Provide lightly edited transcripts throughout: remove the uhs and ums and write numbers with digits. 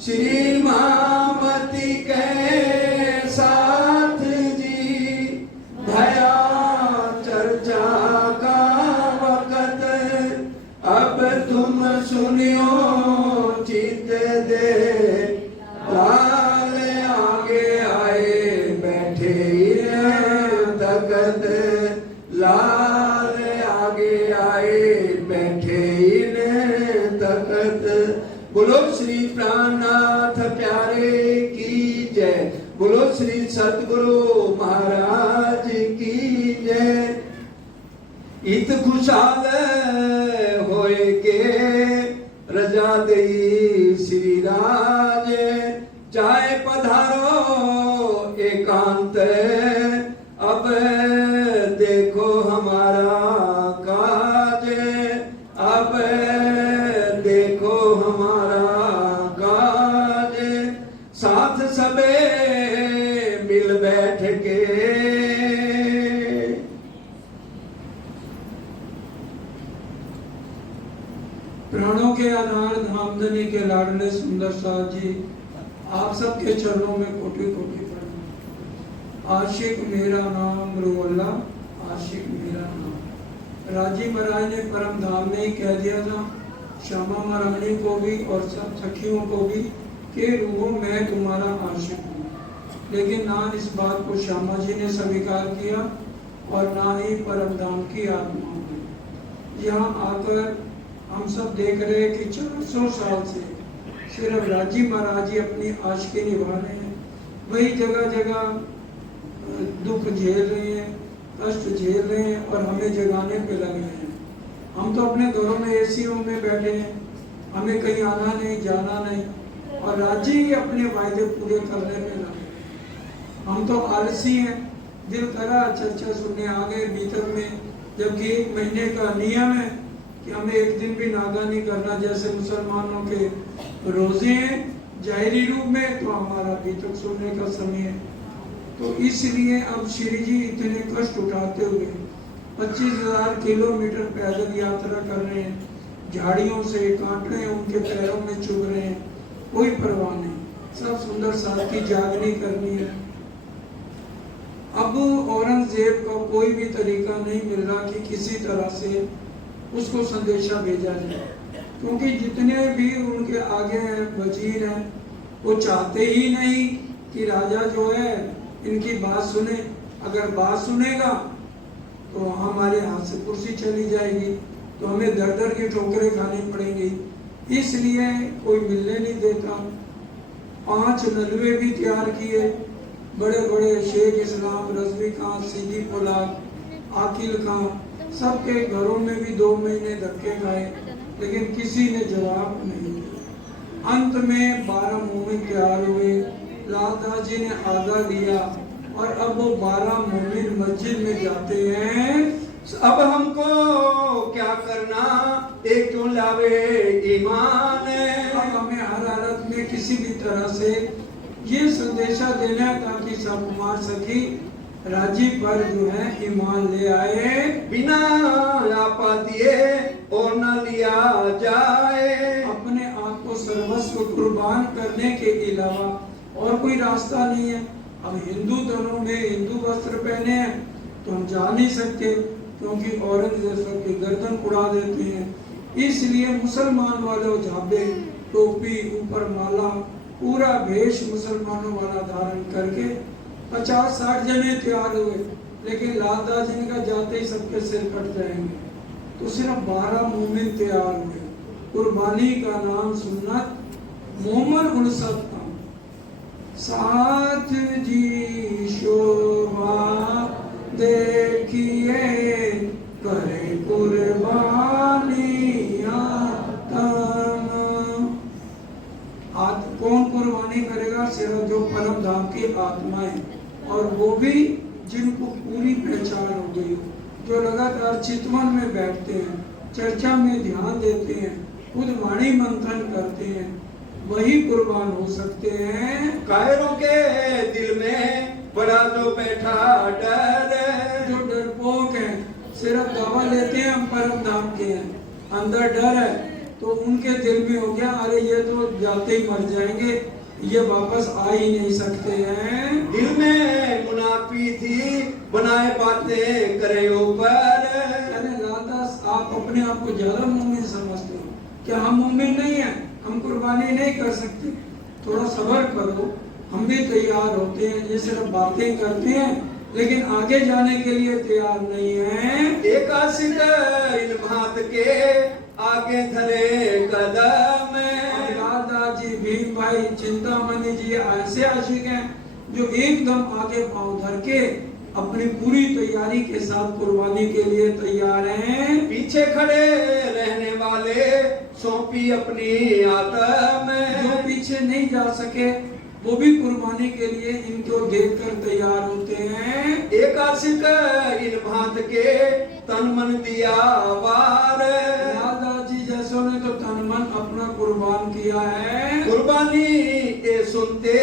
श्री मामती के साथ जी भया चर्चा का वक़्त, अब तुम सुनियो चित दे लाल आगे आए बैठे तकत, लाल आगे आए बैठे तकत। बोलो श्री प्राणनाथ प्यारे की जय, बोलो श्री सतगुरु महाराज की जय। इत खुशाल होए के रजा दई श्री राज, चाहे पधारो एकांत, अब देखो हमारा काज, अब देखो हमारा काज। साथ सबे मिल बैठ के प्राणों के आधार धामधनी के लाडले सुंदर साथ जी, आप सबके चरणों में कोटि कोटि प्रणाम। आशिक मेरा नाम रुअल्ला, आशिक मेरा नाम। राजी महाराज ने परम धाम में ही कह दिया था श्यामा महारानी को भी और सब सखियों को भी कि रूहो मैं तुम्हारा आशिक हूँ, लेकिन ना इस बात को श्यामा जी ने स्वीकार किया और ना ही परम धाम की आत्मा को। यहाँ आकर हम सब देख रहे हैं कि 400 साल से सिर्फ राजी महाराज जी अपनी आशिकी निभा रहे हैं, वही जगह जगह दुख झेल रहे हैं, कष्ट झेल रहे हैं और हमें जगाने पे लगे हैं। हम तो अपने घरों में एसीओ में बैठे हैं, हमें कहीं आना नहीं जाना नहीं, और राजी ही अपने वायदे पूरे करने में लगे। हम तो आलसी हैं, दिल करा चर्चा सुनने आ गए भीतर में, जबकि 1 महीने का नियम है कि हमें एक दिन भी नागा नहीं करना, जैसे मुसलमानों के रोजे हैं जाहिरी रूप में, तो हमारा भीतर सुनने का समय है। तो इसलिए अब श्री जी इतने कष्ट उठाते हुए 25,000 किलोमीटर पैदल यात्रा कर रहे हैं, झाड़ियों से कांटे उनके पैरों में चुभ रहे हैं, कोई परवाह नहीं, सब सुंदर साथ की जागनी करनी है। अब औरंगजेब का कोई भी तरीका नहीं मिल रहा कि किसी तरह से उसको संदेशा भेजा जाए, क्योंकि जितने भी उनके आगे हैं वजीर हैं, वो चाहते ही नहीं कि राजा जो है इनकी बात सुने। अगर बात सुनेगा तो हमारे हाथ से कुर्सी चली जाएगी, तो हमें दर दर की ठोकरें खानी पड़ेंगी, इसलिए कोई मिलने नहीं देता। 5 नलवे भी तैयार किए, बड़े बड़े शेख इस्लाम, रजवी खान, सीदी पोलाद, आकिल खान, सबके घरों में भी 2 महीने धक्के खाए, लेकिन किसी ने जवाब नहीं दिया। अंत में 12 मोमिन तैयार हुए, लालदास जी ने आगा दिया और अब वो 12 मोमिन मस्जिद में जाते हैं। अब हमको क्या करना, एक जो लावे ईमान। अब हमें हर हालत में किसी भी तरह से ये संदेशा देना है ताकि सब कुमार सखी राजी पर जो है ईमान ले आए, बिना आपा दिए और न लिया जाए। अपने आप को सर्वस्व कुर्बान करने के अलावा और कोई रास्ता नहीं है। अब हिंदू धर्मों में हिंदू वस्त्र पहने हैं तो हम जा नहीं सकते, क्योंकि औरंगजेब सबकी गर्दन उड़ा देते हैं। इसलिए मुसलमान वाले झाबे, टोपी, ऊपर माला, पूरा भेष मुसलमानों वाला धारण करके 50-60 जने तैयार हुए, लेकिन लालदास जी का जाते ही सबके सिर कट जाएंगे, तो सिर्फ 12 मोमिन तैयार हुए। कुर्बानी का नाम सुन्नत, मोमन 59 नाम। साथ जी शोभा देखिए करे कुर्बानी कौन कुर्बानी करेगा? सिर्फ जो परम धाम की आत्माएं, और वो भी जिनको पूरी पहचान हो गई हो, जो लगातार चितवन में बैठते हैं, चर्चा में ध्यान देते हैं, खुद वाणी मंथन करते हैं, वही कुर्बान हो सकते हैं। कायरों के दिल में बड़ा जो बैठा डर, जो डरपोक है सिर्फ दवा लेते हैं, हम परम धाम के हैं, अंदर डर है तो उनके दिल में हो गया अरे ये तो जाते ही मर जाएंगे, ये वापस आ ही नहीं सकते हैं। दिल में मुनाफी थी बनाए बातें करे ऊपर। अरे लालदास आप अपने आप को ज्यादा मोमिन समझते हो क्या? हम मोमिन नहीं है, हम कुर्बानी नहीं कर सकते, थोड़ा सब्र करो। हम भी तैयार होते हैं, ये सिर्फ बातें करते हैं लेकिन आगे जाने के लिए तैयार नहीं है। एक आशिक इन भात के आगे धरे कदम। दादाजी भीम भाई चिंतामणि जी ऐसे आशिक हैं जो एकदम आगे पांव धर के अपनी पूरी तैयारी के साथ कुर्बानी के लिए तैयार हैं। पीछे खड़े रहने वाले सौंपी अपनी आत्म। जो पीछे नहीं जा सके वो भी कुर्बानी के लिए इनको देखकर तैयार होते हैं। एक आशिक इन भात के तन मन दिया वार। दादाजी जैसों ने तो तन मन अपना कुर्बान किया है। कुर्बानी ये सुनते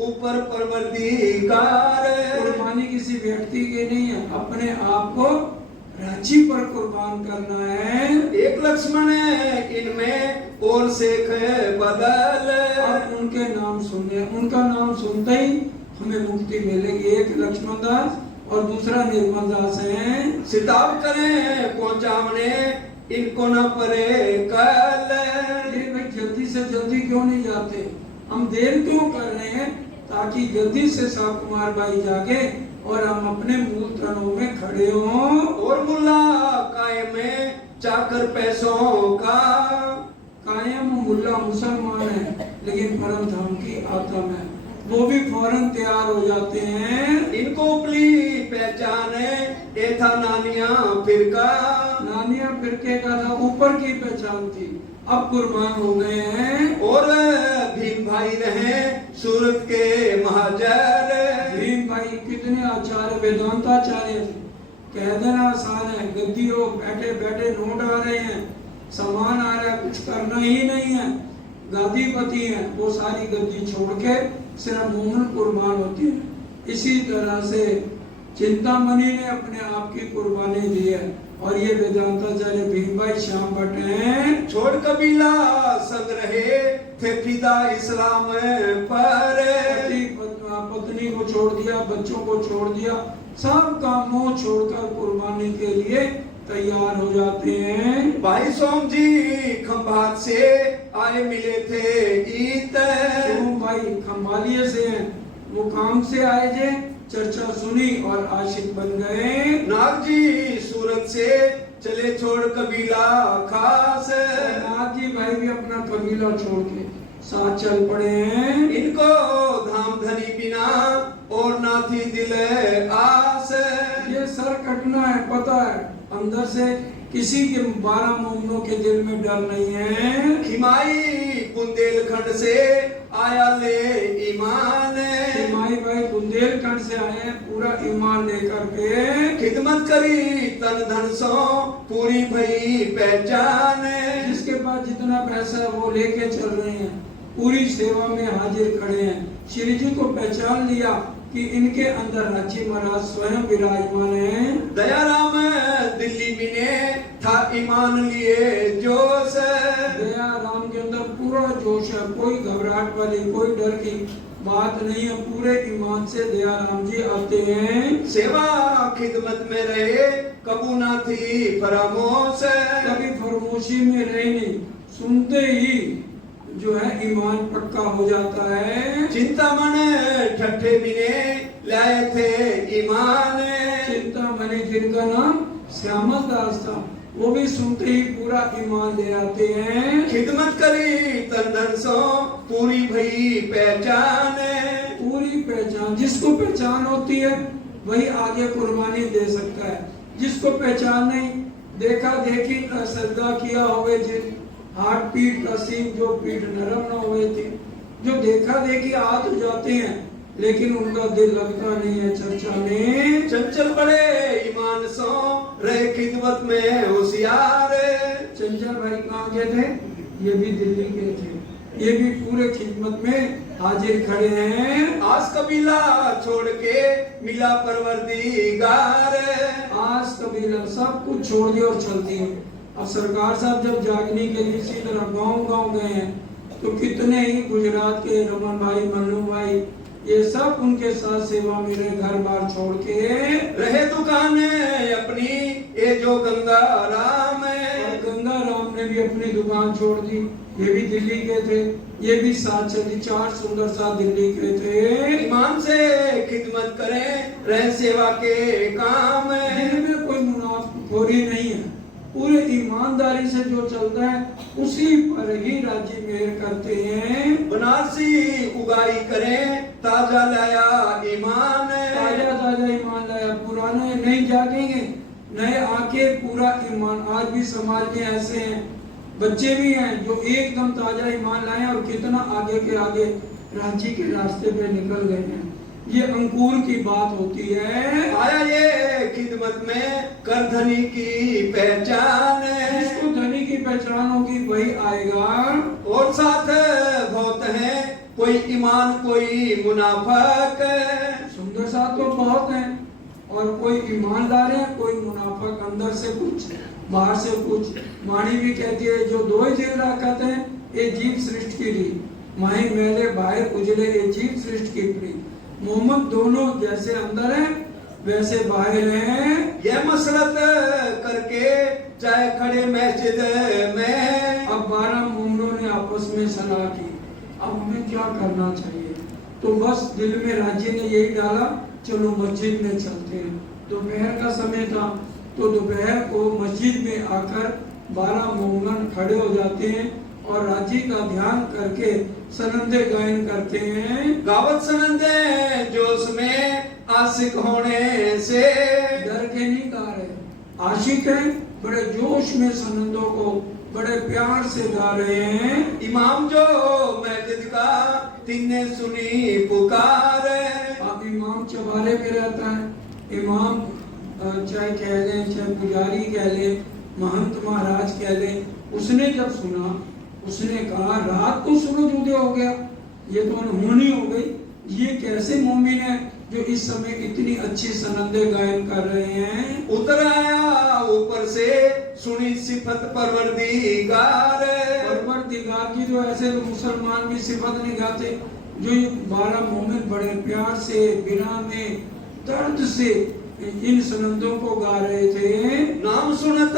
ऊपर परवरदिगार। कुर्बानी किसी व्यक्ति की नहीं है, अपने आप को रांची पर कुर्बान करना है। एक लक्ष्मण इनमें और शेख बदल। अब उनके नाम सुनिए, उनका नाम सुनते ही हमें मुक्ति मिलेगी। एक लक्ष्मण दास और दूसरा निर्मल दास है। सिताब करें पहुंचावने इनको न परे कल। ये भाई जल्दी से जल्दी क्यों नहीं जाते, हम देर क्यों कर रहे हैं? ताकि जल्दी से साहब कुमार भाई जाके और हम अपने मूल तनों में खड़े हों। और मुल्ला कायम में चाकर पैसों का। कायम मुल्ला मुसलमान है लेकिन परम धाम की आत्मा है, वो भी फौरन तैयार हो जाते हैं। इनको उपली पहचाने ये था नानिया फिरका। नानिया फिरके का था, ऊपर की पहचान थी, अब कुर्बान हो गए हैं। और भीम भाई रहे सूरत के महाजर। भीम भाई कितने आचार्य वेदांताचार्य थे, कह देना आसान है। गद्दियों बैठे बैठे नोट आ रहे हैं, सामान आ रहा है, कुछ करना ही नहीं है। गादीपति हैं, वो सारी गद्दी छोड़ के सिर्फ मोमन कुर्बान होती है। इसी तरह से चिंतामणि ने अपने आप की कुर्बानी दी है। और ये वेदांताचार्य भीम भाई श्याम भट्ट हैं। छोड़ कबीला संग रहे थे फिदा इस्लाम पर। पत्नी को छोड़ दिया, बच्चों को छोड़ दिया, सब कामों छोड़कर कुर्बानी के लिए तैयार हो जाते हैं। भाई सोम जी खंभात से आए मिले थे ईत। सोम भाई खंभालिये से हैं, वो काम से आए थे, चर्चा सुनी और आशिक बन गए। नाग जी सूरत से चले छोड़ कबीला खास। नाग जी भाई भी अपना कबीला छोड़ के साथ चल पड़े हैं। इनको धाम धनी बिना और ना थी दिल आस। ये सर कटना है, पता है, अंदर से किसी के 12 मोमनों के दिल में डर नहीं है। खिमाई बुंदेलखंड से आया ले ईमान। खिमाई भाई बुंदेलखंड से आए हैं पूरा ईमान लेकर के। खिदमत करी तन धन सो पूरी भई पहचान। जिसके पास जितना पैसा है वो लेके चल रहे हैं, पूरी सेवा में हाजिर खड़े हैं। श्री जी को पहचान लिया कि इनके अंदर रांची महाराज स्वयं विराजमान है। दयाराम दिल्ली में ने था ईमान लिए जोश। दयाराम के अंदर पूरा जोश है, कोई घबराहट वाली कोई डर की बात नहीं है, पूरे ईमान से दयाराम जी आते हैं। सेवा खिदमत में रहे कबू ना थी फरामोश। कभी फरमोशी में रहे नहीं, सुनते ही जो है ईमान पक्का हो जाता है। चिंतामण ठट्ठे बिने लाए थे ईमान। चिंतामणि जिनका नाम श्यामल दास था, वो भी सुनते ही पूरा ईमान ले आते हैं। खिदमत करी तन धन सो पूरी भई पहचान। पूरी पहचान, जिसको पहचान होती है वही आगे कुर्बानी दे सकता है। जिसको पहचान नहीं, देखा देखी का सजदा किया हुए, जिन हाथ पीठ का सीन जो पीठ नरम न हुए थे, जो देखा देखी आ तो जाते हैं लेकिन उनका दिल लगता नहीं है चर्चा में। चंचल बड़े ईमान सो रहे खिदमत में होशियार। चंचल भाई कहाँ गए थे? ये भी दिल्ली के थे, ये भी पूरे खिदमत में हाजिर खड़े हैं। आस कबीला छोड़ के मिला परवरदिगार। आस कबीला सब कुछ छोड़ दिया और चल दिए, और सरकार साहब जब जागने के लिए इसी तरह गांव-गांव गए हैं तो कितने ही गुजरात के रमन भाई, मल्लू भाई, ये सब उनके साथ सेवा में रहे, घर बार छोड़ के रहे दुकान अपनी, ये जो गंगा राम और गंगा राम ने भी अपनी दुकान छोड़ दी। ये भी दिल्ली के थे, ये भी साथ चली, 4 सुंदर साथ दिल्ली के थे। ईमान से खिदमत करें, रहे सेवा के काम। दिल में कोई मुनाफिकी नहीं है, पूरे ईमानदारी से जो चलता है उसी पर ही राजी मेहर करते हैं। बनारसी उगाई करें, ताजा लाया ईमान। ताजा ईमान लाया, पुराने नहीं जागेंगे, नए आके पूरा ईमान। आज भी समाज में ऐसे हैं, बच्चे भी हैं जो एकदम ताजा ईमान लाए और कितना आगे के आगे रांची के रास्ते पे निकल गए हैं। ये अंकुर की बात होती है। आया ये खिदमत में कर धनी की पहचान। जिसको धनी की पहचान होगी वही आएगा। और साथ बहुत है, कोई ईमान कोई मुनाफक। सुंदर साथ तो बहुत हैं और कोई ईमानदार है, कोई मुनाफक, अंदर से कुछ बाहर से कुछ। वाणी भी कहती है जो दो ही जीव राखत है, ये जीव सृष्टि की री माही मेले बाहर उजले, ये जीव सृष्टि की प्री। मोहम्मद दोनों जैसे अंदर है वैसे बाहर हैं। ये मसलत करके चाहे खड़े मस्जिद में। अब 12 मोमिनों ने आपस में सलाह की, अब हमें क्या करना चाहिए। तो बस दिल में राज्य ने यही डाला, चलो मस्जिद में चलते हैं। दोपहर का समय था तो दोपहर को मस्जिद में आकर 12 मोमिन खड़े हो जाते हैं और राजी का ध्यान करके सनंदे गायन करते हैं। गावत सनंदे जोश में आशिक होने से। डर के नहीं गा रहे, आशिक है, बड़े जोश में सनंदों को बड़े प्यार से गा रहे हैं। इमाम जो मस्जिद का तिन्ने सुनी पुकार। अब इमाम चौबारे पे रहता है। इमाम चाहे कह लें, चाहे पुजारी कह लें, महंत महाराज कह लें, उसने जब सुना उसने कहा रात को सूरज उदय हो गया, ये तो अनहोनी हो गई। ये कैसे मोमिन है जो इस समय इतनी अच्छी सनंदे गायन कर रहे हैं। उतर आया ऊपर से सुनी सिफत परवरदिगार। परवरदिगार की तो ऐसे तो मुसलमान भी सिफत नहीं गाते। जो ये 12 मोमिन बड़े प्यार से बिना में दर्द से इन सनंदों को गा रहे थे। नाम सुनत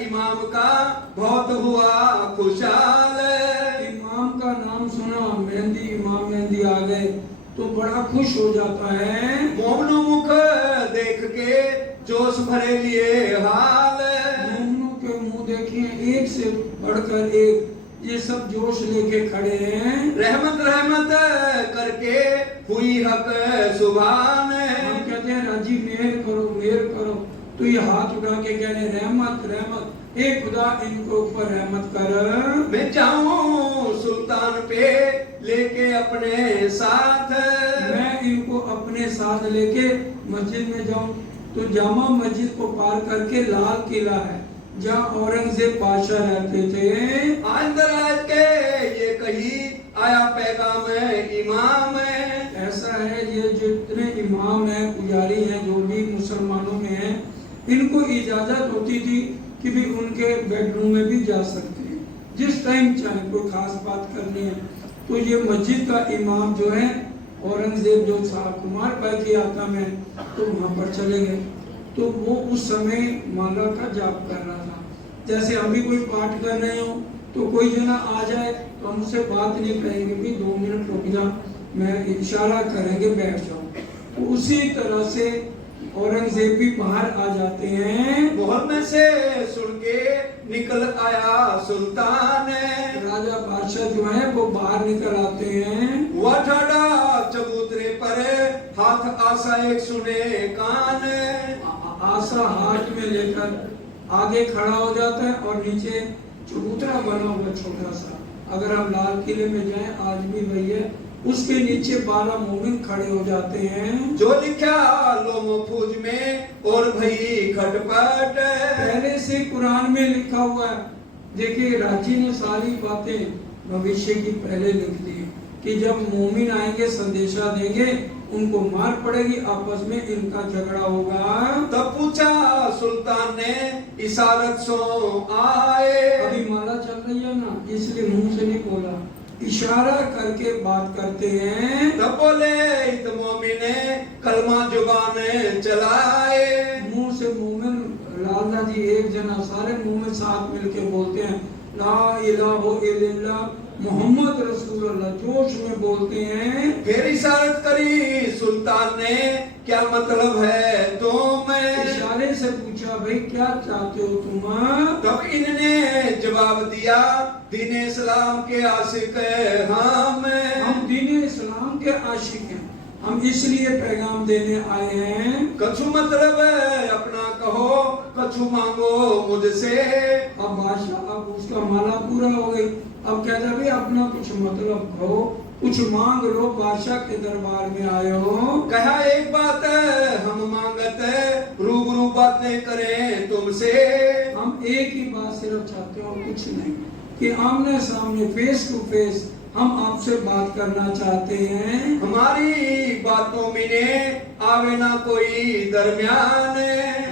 इमाम का बहुत हुआ खुशहाल। इमाम का नाम सुना, मेहंदी इमाम मेहंदी आ गए तो बड़ा खुश हो जाता है। मोमनो मुख देख के जोश भरे लिए हाल। मोमनों के मुंह देखिए, एक से बढ़कर एक, ये सब जोश लेके खड़े हैं। रहमत रहमत करके हुई हक सुभान। हम कहते हैं राजी मेहर करो, मेहर करो, तो ये हाथ उठा के कह रहे रहमत रहमत, ए खुदा इनको ऊपर रहमत कर। मैं जाऊं सुल्तान पे लेके अपने साथ। मैं इनको अपने साथ लेके मस्जिद में जाऊं। तो जामा मस्जिद को पार करके लाल किला है जहाँ औरंगजेब बादशाह रहते थे। अंदर के ये कही आया पैगाम इमाम। ऐसा है, ये जितने इमाम हैं, पुजारी हैं, जो भी मुसलमानों में हैं, इनको इजाजत होती थी कि भी उनके बेडरूम में भी जा सकते हैं जिस टाइम चाहे, कोई खास बात करनी है। तो ये मस्जिद का इमाम जो है औरंगजेब जो साहब कुमार भाई की आता में, तो वहाँ पर चले गए। तो वो उस समय माला का जाप कर रहा था। जैसे हम भी कोई पाठ कर रहे हो तो कोई जना आ जाए तो हम उससे बात नहीं करेंगे, भी 2 मिनट रुक जा, मैं इशारा करेंगे बैठ जाओ। तो उसी तरह से औरंगजेब भी बाहर आ जाते हैं। मोहर में से सुन के निकल आया सुल्तान। राजा बादशाह जो है वो बाहर निकल आते हैं। वो ठाड़ा चबूतरे पर हाथ आसा एक सुने कान। आसा हाथ में लेकर आगे खड़ा हो जाता है और नीचे चबूतरा बना हुआ छोटा सा। अगर हम लाल किले में जाएं, आज भी वही है, उसके नीचे 12 मोमिन खड़े हो जाते हैं। जो लिखा लो महफूज में और भई खटपट। पहले से कुरान में लिखा हुआ है। देखिए राजी ने सारी बातें भविष्य की पहले लिख दी। कि जब मोमिन आएंगे संदेशा देंगे उनको मार पड़ेगी, आपस में इनका झगड़ा होगा। तब पूछा सुल्तान ने इशारत सो आए। अभी माला चल रही है ना, इसलिए मुंह से नहीं बोला, इशारा करके बात करते हैं। तब बोले इत मोमिने कलमा जुबान चलाए। मुंह से मोमिन लाला जी एक जना सारे मोमिन साथ मिलके बोलते हैं ला इलाहा इल्लल्लाह मोहम्मद रसूलुल्लाह, जोश में बोलते हैं। फिर इशारत करी सुल्तान ने क्या मतलब है तुम्हें? इशारे से पूछा भाई क्या चाहते हो तुम? तब इन्होंने जवाब दिया दीन इस्लाम के आशिक हम दीन इस्लाम के आशिक हैं, हम इसलिए पैगाम देने आए हैं। कछु मतलब अपना कहो, कछु मांगो मुझसे। अब बादशाह अब उसका माला पूरा हो गई, अब कहता भाई अपना कुछ मतलब कहो, कुछ मांग लो, बादशाह के दरबार में आए हो। कहा एक बात हम मांगत रूबरू बातें करें तुमसे। हम एक ही बात सिर्फ चाहते हो, कुछ नहीं, कि आमने सामने फेस टू फेस हम आपसे बात करना चाहते हैं। हमारी बातों में ने आवे ना कोई दरमियान।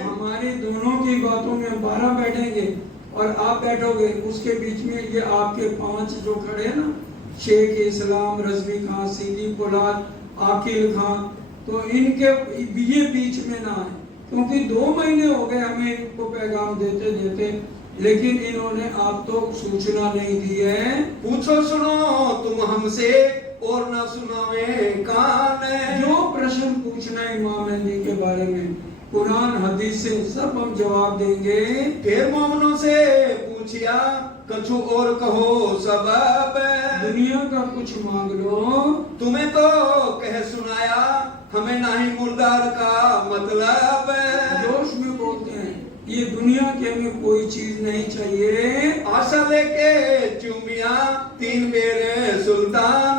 हमारी दोनों की बातों में 12 बैठेंगे और आप बैठोगे, उसके बीच में ये आपके 5 जो खड़े हैं ना, शेख इस्लाम, रजवी खान, सीदी पोलाद, आकिल खान, तो इनके ये बीच में ना आए, क्योंकि 2 महीने हो गए हमें इनको पैगाम देते देते, लेकिन इन्होंने आप तो सूचना नहीं दी है। पूछो सुनो तुम हमसे और ना सुनावे कान। जो प्रश्न पूछना है इमाम मेहदी के बारे में, कुरान हदीस से सब हम जवाब देंगे। फिर मोमनों से पूछिया कछु और कहो सबब। दुनिया का कुछ मांग लो। तुम्हें तो कह सुनाया हमें नहीं मुर्दार का मतलब। जोश में बोलते हैं ये दुनिया के हमें कोई चीज नहीं चाहिए। आशा लेके चूमिया 3 बेर सुल्तान।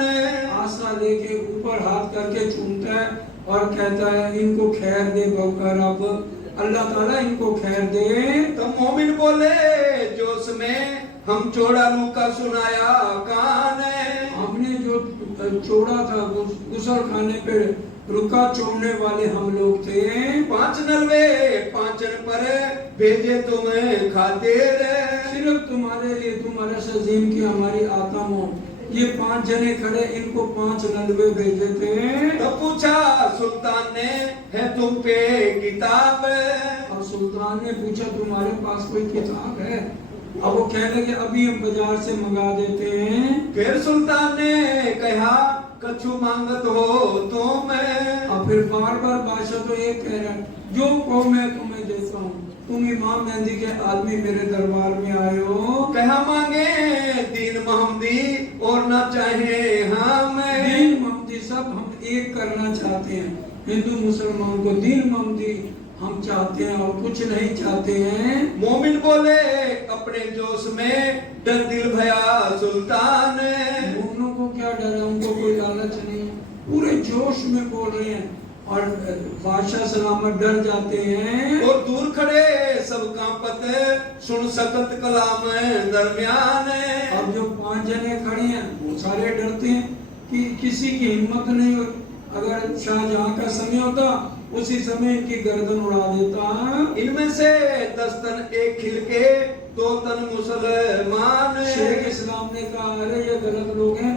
आशा लेके ऊपर हाथ करके चूमता है और कहता है इनको खैर दे रब, अल्लाह ताला इनको खैर दे। तो मोमिन बोले जोश में हम चोड़ा लूका सुनाया कान। हमने जो चोड़ा था गुसल खाने पे रुका चोड़ने वाले हम लोग थे। 5 नलवे 5 पर भेजे तुम्हें खातिर। सिर्फ तुम्हारे लिए, तुम्हारे सजीम की हमारी आत्मा हो, ये 5 जने खड़े, इनको 5 नलवे भेजे थे। तो पूछा सुल्तान ने है तुम पे किताब। और सुल्तान ने पूछा तुम्हारे पास कोई किताब है? अब वो कहने लगे अभी हम बाजार से मंगा देते हैं। फिर सुल्तान ने कहा कछु मांगत हो तुम। और फिर बार बार बादशाह तो ये कह रहा है जो को मैं तुम्हें देता हूँ, तुम इमाम मेहंदी के आदमी मेरे दरबार में आए हो। कहा मांगे दीन मोहम्मदी और ना चाहे हम। दीन मोहम्मदी सब हम एक करना चाहते हैं, हिंदू मुसलमान को दीन मोहम्मदी हम चाहते हैं और कुछ नहीं चाहते हैं। मोमिन बोले अपने जोश में डर दिल भया सुल्तान। मोमिनों को क्या डर है, उनको कोई लालच नहीं, पूरे जोश में बोल रहे हैं और बादशाह सलामत डर जाते हैं। और दूर खड़े सब कांपत सुन सकत कलाम दरमियान। अब जो 5 जने खड़े हैं वो सारे डरते हैं कि किसी की हिम्मत नहीं हो, अगर शाहजहां का समय होता उसी समय इनकी गर्दन उड़ा देता। इनमें से 10 तन एक खिल के 2 तन मुसलमान। शेख इस्लाम ने कहा अरे ये गलत लोग हैं,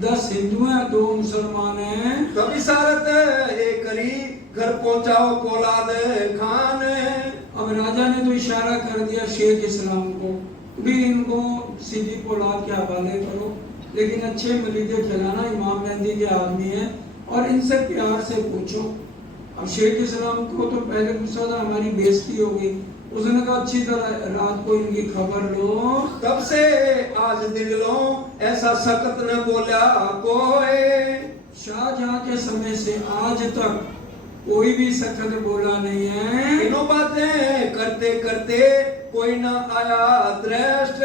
10 हिंदू हैं 2 मुसलमान हैं। तब इशारत एक करी घर पहुंचाओ पोलाद खान। अब राजा ने तो इशारा कर दिया शेख इस्लाम को भी इनको सीधी पोलाद के हवाले करो, लेकिन अच्छे मरीजे खिलाना, इमाम मेहंदी के आदमी हैं और इनसे प्यार से पूछो। अब शेख इस्लाम को तो पहले गुस्सा था हमारी बेइज्जती हो गई, उसने कहा अच्छी तरह रात को इनकी खबर लो। तब से आज दिल लो ऐसा सख्त न बोला कोई। शाहजहां के समय से आज तक कोई भी सख्त बोला नहीं है। इन्हों बातें करते करते कोई ना आया दृष्ट।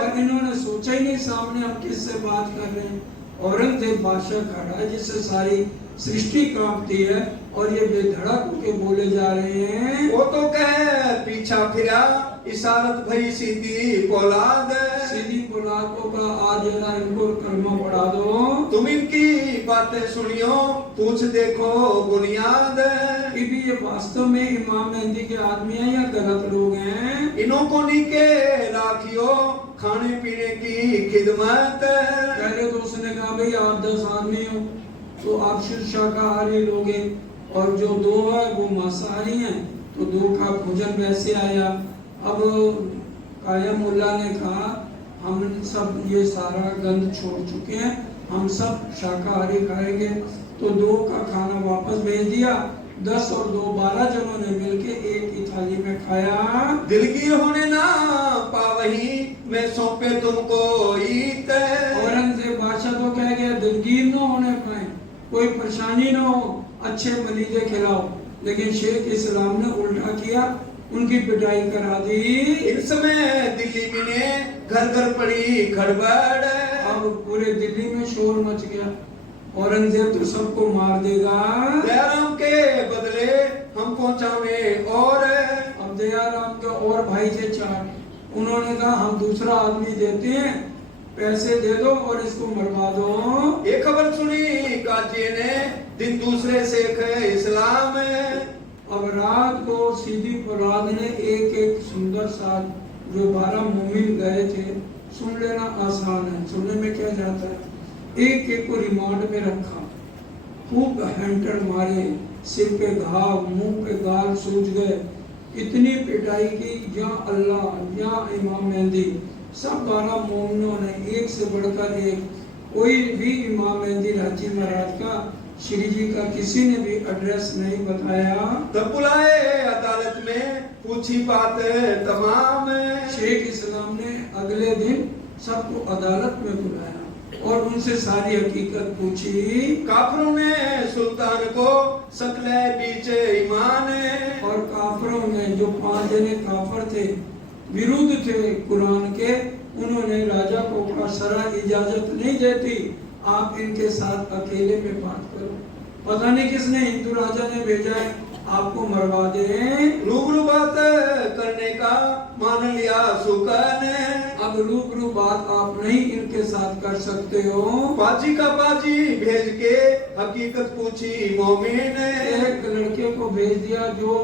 और इन्होंने सोचा ही नहीं सामने हम किससे बात कर रहे हैं। औरंगजेब बादशाह खड़ा है जिससे सारी सृष्टि कांपती है और ये बेधड़क होके बोले जा रहे हैं। वो तो कह पीछा फिरा इशारत भई सीधी पोलाद। सीधी पोलाद को कहा आज जरा इनको कलमा पढ़ा दो। तुम बातें सुनियो, पूछ देखो बुनियाद। कि भी ये वास्तव में इमाम मेहंदी के आदमी हैं या गलत लोग हैं। इन्हों को नीके राखियो, खाने पीने की खिदमत। पहले तो उसने कहा भाई आप 10 आदमी हो तो आप शुद्ध शाकाहारी लोगे, और जो 2 है वो मांसाहारी हैं, तो 2 का भोजन वैसे आया। अब कायम मुल्ला ने कहा हम सब ये सारा गंद छोड़ चुके हैं, हम सब शाकाहारी खाएंगे। तो 2 का खाना वापस भेज दिया। 10 और 2 12 जनों ने मिलके एक ही थाली में खाया। दिलगीर होने ना पावही, मैं सौंपे तुमको ईत। औरंगजेब बादशाह तो कह गया दिलगीर न होने पाए, कोई परेशानी ना हो, अच्छे मलीजे खिलाओ। लेकिन शेख इस्लाम ने उल्टा किया, उनकी पिटाई करा दी। इस समय दिल्ली में ने घर घर पड़ी खड़बड़। अब पूरे दिल्ली में शोर मच गया, औरंगजेब तो सबको मार देगा। दयाराम के बदले हम पहुंचावे और। अब दयाराम के और भाई थे 4, उन्होंने कहा हम दूसरा आदमी देते हैं, पैसे दे दो और इसको मरवा दो। ये खबर सुनी काजी ने, दिन दूसरे शेख इस्लाम। अब रात को सीधी फराद ने एक एक सुंदर सा जो 12 मोमिन गए थे, सुन लेना आसान है, सुनने में क्या जाता है। एक एक को रिमांड में रखा, खूब हैंटर मारे, सिर पे घाव, मुंह पे गाल सूज गए, इतनी पिटाई की जहाँ अल्लाह जहाँ इमाम मेहंदी। सब 12 मोमिनों ने एक से बढ़कर एक, कोई भी इमाम मेहंदी रांची महाराज का, श्री जी का किसी ने भी एड्रेस नहीं बताया। तब बुलाए अदालत में, पूछी बात तमाम। शेख इस्लाम ने अगले दिन सबको अदालत में बुलाया और उनसे सारी हकीकत पूछी। काफरों ने सुल्तान को सकले बीच ईमान। और काफरों में जो 5 जने काफर थे, विरुद्ध थे कुरान के, उन्होंने राजा को कहा सरा इजाजत नहीं देती, आप इनके साथ अकेले में बात करो। पता नहीं किसने, हिंदू राजा ने भेजा है आपको मरवा दे। रूबरू बात करने का मान लिया सुकन। अब रूबरू बात आप नहीं इनके साथ कर सकते हो। बाजी का बाजी भेज के हकीकत पूछी मोमिन। एक लड़के को भेज दिया जो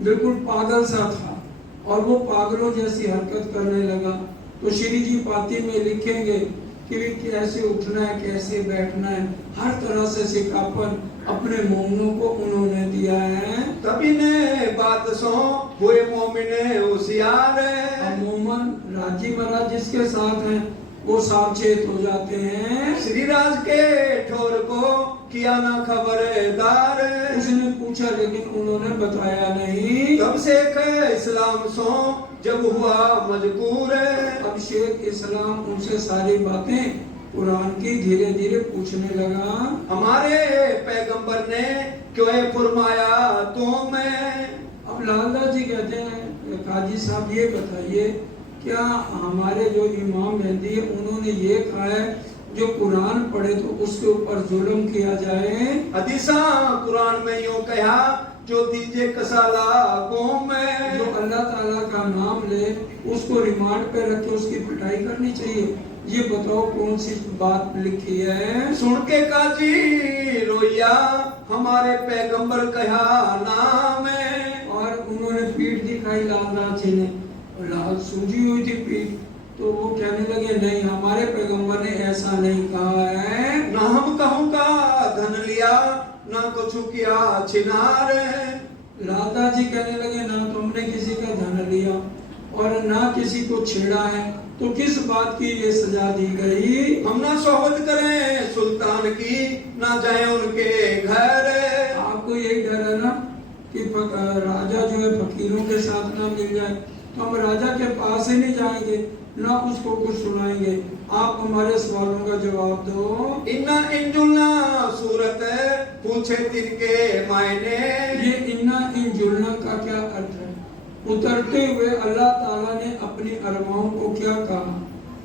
बिल्कुल पागल सा था, और वो पागलों जैसी हरकत करने लगा। तो श्री जी पाती में लिखेंगे कि कैसे उठना है, कैसे बैठना है, हर तरह से सिखापन अपने मोमिनों को उन्होंने दिया है। तभी ने बात सो हुए मोमिन होशियार। मोमन राजी महाराज जिसके साथ हैं वो सावचेत हो जाते हैं। श्री राज के ठोर को किया ना खबरदार। उसने पूछा लेकिन उन्होंने बताया नहीं। तब शेख इस्लाम सो जब हुआ मजबूर। अब शेख इस्लाम उनसे सारी बातें कुरान की धीरे धीरे पूछने लगा। हमारे पैगंबर ने क्यों फरमाया तुम्हें। अब लाला जी कहते हैं काजी साहब ये बताइए, क्या हमारे जो इमाम मेहंदी है उन्होंने ये कहा है जो कुरान पढ़े तो उसके ऊपर जुल्म किया जाए। हदीसा कुरान में यूं कहा जो दीजे कसाला कौम में। जो अल्लाह ताला का नाम ले उसको रिमांड पे रख के उसकी पिटाई करनी चाहिए। ये बताओ कौन सी बात लिखी है। सुन के काजी रोया हमारे पैगंबर कहा नाम है। और उन्होंने पीठ दिखाई लाल जी ने, लाल सूजी हुई थी पीठ। तो वो कहने लगे नहीं हमारे पैगंबर ने ऐसा नहीं कहा है। ना हम कहूँगा धन लिया ना कुछ किया छिनार। लाला जी कहने लगे ना तुमने किसी का धन लिया और ना किसी को छेड़ा है, तो किस बात की ये सजा दी गई। हम ना सोहबत करें सुल्तान की ना जाए उनके घर। आपको यही डर है ना कि राजा जो है फकीरों के साथ ना मिल जाए, तो हम राजा के पास ही नहीं जाएंगे ना उसको कुछ सुनाएंगे। आप हमारे सवालों का जवाब दो। इन्ना इंजुलना सूरत पूछे तिनके मायने। ये इन्ना इंजुलना का क्या अर्थ है। उतरते हुए अल्लाह ताला ने अपनी अरमाओं को क्या कहा,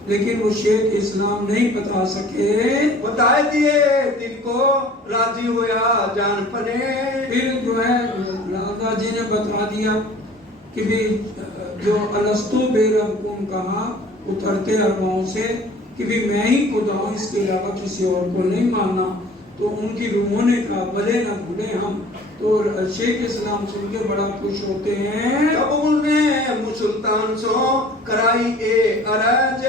लेकिन वो शेख इस्लाम नहीं बता सके। बताए दिए दिल को राजी होया जान पने। फिर जो है लाला जी ने बता दिया कि भी जो अलस्तु बेरब्बुकुम कहा उतरते अरमाओं से कि भी मैं ही खुदा हूँ, इसके अलावा किसी और को नहीं मानना। तो उनकी रूहों ने कहा भले ना भूले हम। तो शेख इस्लाम सुन के बड़ा खुश होते हैं। तब उन्होंने सुल्तान सो कराई ए अरज,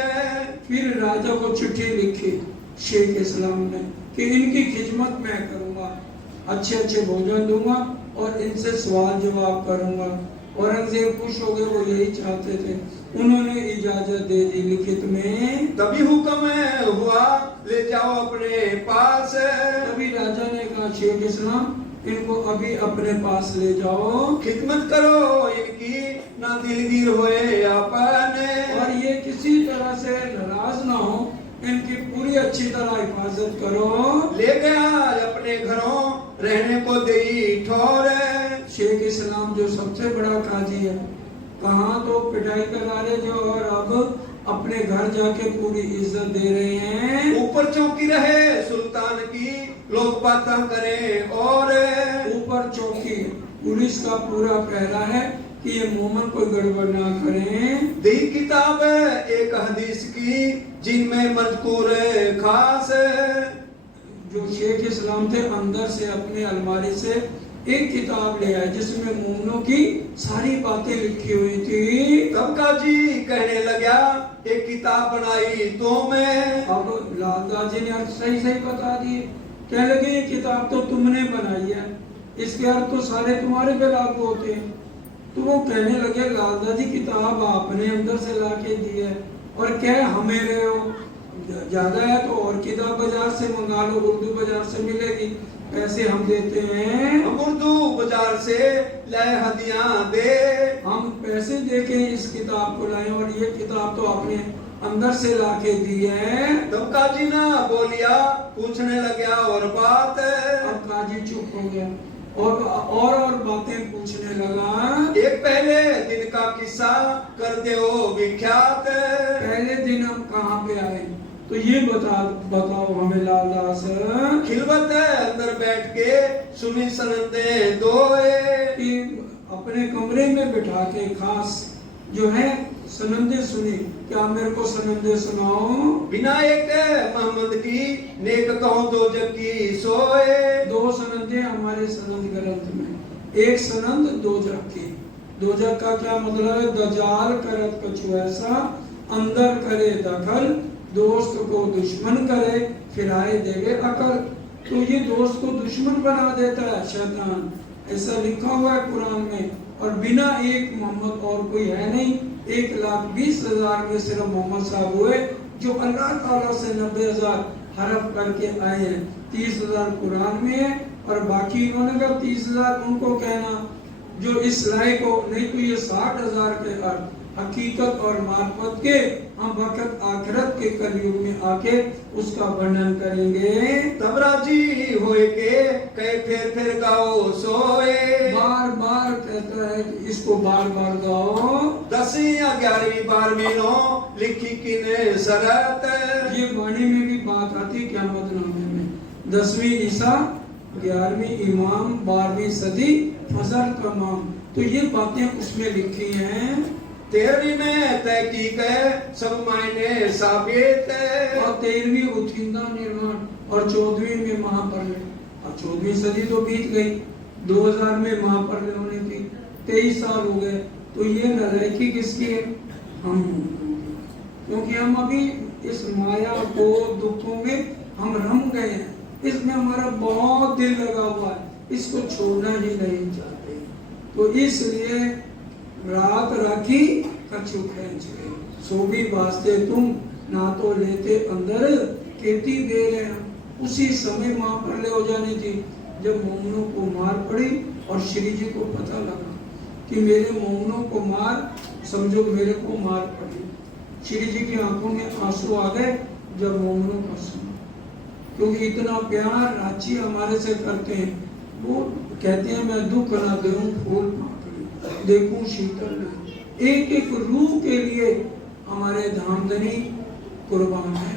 फिर राजा को चिट्ठी लिखी शेख इस्लाम ने कि इनकी खिदमत मैं करूंगा, अच्छे अच्छे भोजन दूंगा और इनसे सवाल जवाब करूंगा। औरंगजेब खुश हो गए, वो यही चाहते थे। उन्होंने इजाजत दे दी लिखित में। तभी हुक्म हुआ ले जाओ अपने पास। तभी राजा ने कहा शेख इस्लाम इनको अभी अपने पास ले जाओ, खिदमत करो इनकी, ना दिलगीर होए अपन, और ये किसी तरह से नाराज ना हो, इनकी पूरी अच्छी तरह हिफाजत करो। ले गया अपने घरों रहने को देई ठोर। शेख इस्लाम जो सबसे बड़ा काजी है, कहाँ तो पिटाई करा रहे जो, और अब अपने घर जाके पूरी इज्जत दे रहे हैं। ऊपर चौकी रहे सुल्तान की, लोग बातें करें, और ऊपर चौकी पुलिस का पूरा पहरा है कि ये मोमन कोई गड़बड़ ना करें। दी किताब एक हदीस की, जिनमें मजकूर खास। जो शेख इस्लाम थे अंदर से अपनी अलमारी से एक किताब ले आए जिसमें मोमनों की सारी बातें लिखी हुई थी। तब काजी कहने लगा एक किताब बनाई तो मैं। अब लालदा जी ने अर्थ सही सही बता दिए। कह लगे ये किताब तो तुमने बनाई है, इसके अर्थ तो सारे तुम्हारे पे लागू होते हैं। तो वो कहने लगे लालदा जी किताब आपने अंदर से ला के दी है और क्या हमें रहे हो, ज्यादा है तो और किताब बाजार से मंगा लो, उर्दू बाजार से मिलेगी, पैसे हम देते हैं। हम उर्दू बाजार से लाए हदियां दे, हम पैसे दे के इस किताब को लाए और ये किताब तो आपने अंदर से ला के दी है। तब काजी ना बोलिया, पूछने लगा और बात। अब काजी चुप हो गया और बातें पूछने लगा। एक पहले दिन का किस्सा कर दे वो विख्यात। पहले दिन हम कहाँ पे आए तो ये बताओ हमें लालदास। खिलवत अंदर बैठ के सुनी सनंदे दोए, कि अपने कमरे में बिठा के खास जो है सनंदे सुनी। क्या मेरे को सनंदे सुनाओ। बिना एक मोहम्मद की नेक कहो दो जग की सोए। दो सनंदे हमारे सनंद ग्रंथ में, एक सनंद दो जग की। दो जग का क्या मतलब है। दजाल करत कछु ऐसा, अंदर करे दखल, दोस्त को दुश्मन करे, फिराए देवे अकल। तो ये दोस्त को दुश्मन बना देता है शैतान, ऐसा लिखा हुआ है कुरान में। और बिना एक मोहम्मद और कोई है नहीं। 1,20,000 में सिर्फ मोहम्मद साहब हुए जो अल्लाह ताला से 90,000 हरफ करके आए हैं। 30,000 कुरान में है और बाकी इन्होंने कहा 30,000 उनको कहना जो इस लायक हो, नहीं तो ये 60,000 के अर्थ हकीकत और मार्फत के हम वक्त आखिरत के कलयुग में आके उसका वर्णन करेंगे। तब राजी होए के कहे फिर गाओ सोए। बार बार कहता है कि इसको बार बार गाओ। 10वीं या 11वीं बार में नो लिखी किने शरत। ये वाणी में भी बात आती क़यामत नामे में। 10वीं ईसा, 11वीं इमाम, 12वीं सदी, फजर तमाम। तो ये बातें उसमें लिखी हैं। 13वीं में तहकीक है, सब मायने साबित है। और 13वीं उत्किंदा निर्माण और 14वीं में महापर्य। अब 14वीं सदी तो बीत गई, 2000 में महापर्य होने की 23 साल हो गए। तो ये नलायकी किसकी है। हम, क्योंकि हम अभी इस माया को दुखों में हम रम गए हैं। इसमें हमारा बहुत दिल लगा हुआ है, इसको छोड़ना ही नहीं चाहते। तो इसलिए रात राखी कछु खेच गए, सो भी वास्ते तुम ना तो लेते अंदर खेती दे रहे हैं। उसी समय मां पर ले हो जानी थी जब मोमनों को मार पड़ी और श्री जी को पता लगा कि मेरे मोमनों को मार, समझो मेरे को मार पड़ी। श्री जी की आंखों में आंसू आ गए जब मोमनों का सुना, क्योंकि इतना प्यार रांची हमारे से करते हैं। वो कहते हैं मैं दुख ना दूं फूल देखूं शीतल न। एक एक रूह के लिए हमारे धामधनी कुर्बान है।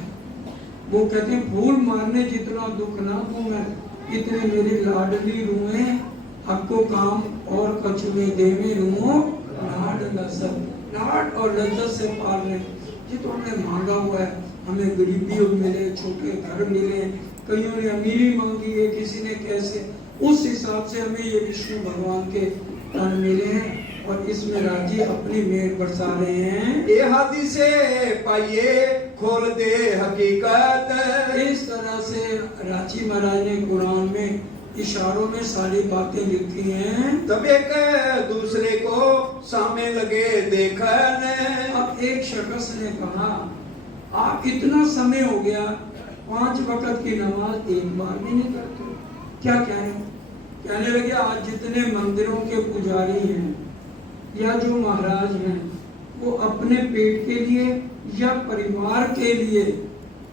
वो कहते हैं फूल मारने जितना दुख ना दूं मैं, इतने मेरी लाडली रूहें हक्को काम और कछुए देवे रूहों लाड लज्जत। लाड और लज्जत से पाल रहे जी। तो हमने मांगा हुआ है, हमें गरीबी मिले, छोटे घर मिले, कईयों ने अमीरी मांगी है, किसी ने कैसे। उस हिसाब से हमें ये विष्णु भगवान के तन मिले हैं और इसमें राजी अपनी मेहर बरसा रहे हैं। ये हाथी से पाइए खोल दे हकीकत। इस तरह से रांची महाराज ने कुरान में इशारों में सारी बातें लिखी हैं। तब एक दूसरे को सामने लगे देखने। अब एक शख्स ने कहा, आप इतना समय हो गया 5 वक्त की नमाज एक बार भी नहीं करते, क्या कह रहे हैं? कहने लगे, आज जितने मंदिरों के पुजारी हैं या जो महाराज हैं, वो अपने पेट के लिए या परिवार के लिए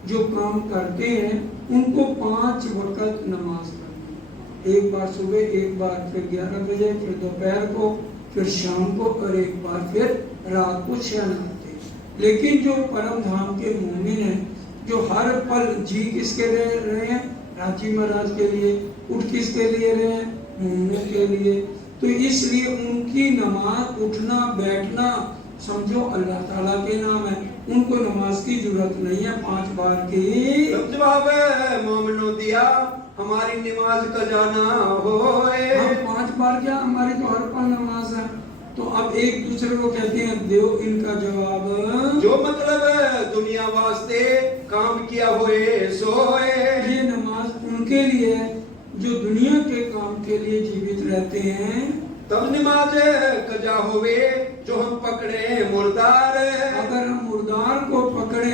जो काम करते हैं, उनको 5 वक्त नमाज करनी, एक बार सुबह, एक बार फिर 11 बजे, फिर दोपहर को, फिर शाम को और एक बार फिर रात को 6 नहाते। लेकिन जो परम धाम के मोमिन हैं, जो हर पल जी किसके रहे हैं? रांची महाराज के लिए। उठ किसके लिए रहे हैं? मोमिन के लिए। तो इसलिए उनकी नमाज, उठना बैठना समझो अल्लाह ताला के नाम है, उनको नमाज की जरूरत नहीं है 5 बार की। तब जवाब मोमिनो दिया, हमारी नमाज का जाना होए। हम 5 बार क्या, हमारी तो हर पल नमाज है। तो अब एक दूसरे को कहते हैं, दो इनका जवाब। जो मतलब दुनिया वास्ते काम किया हुए सोए। ये नमाज उनके लिए है जो दुनिया के काम के लिए जीवित रहते हैं। तब नमाज कजा हुए जो हम पकड़े मुर्दार। अगर हम मुर्दार को पकड़े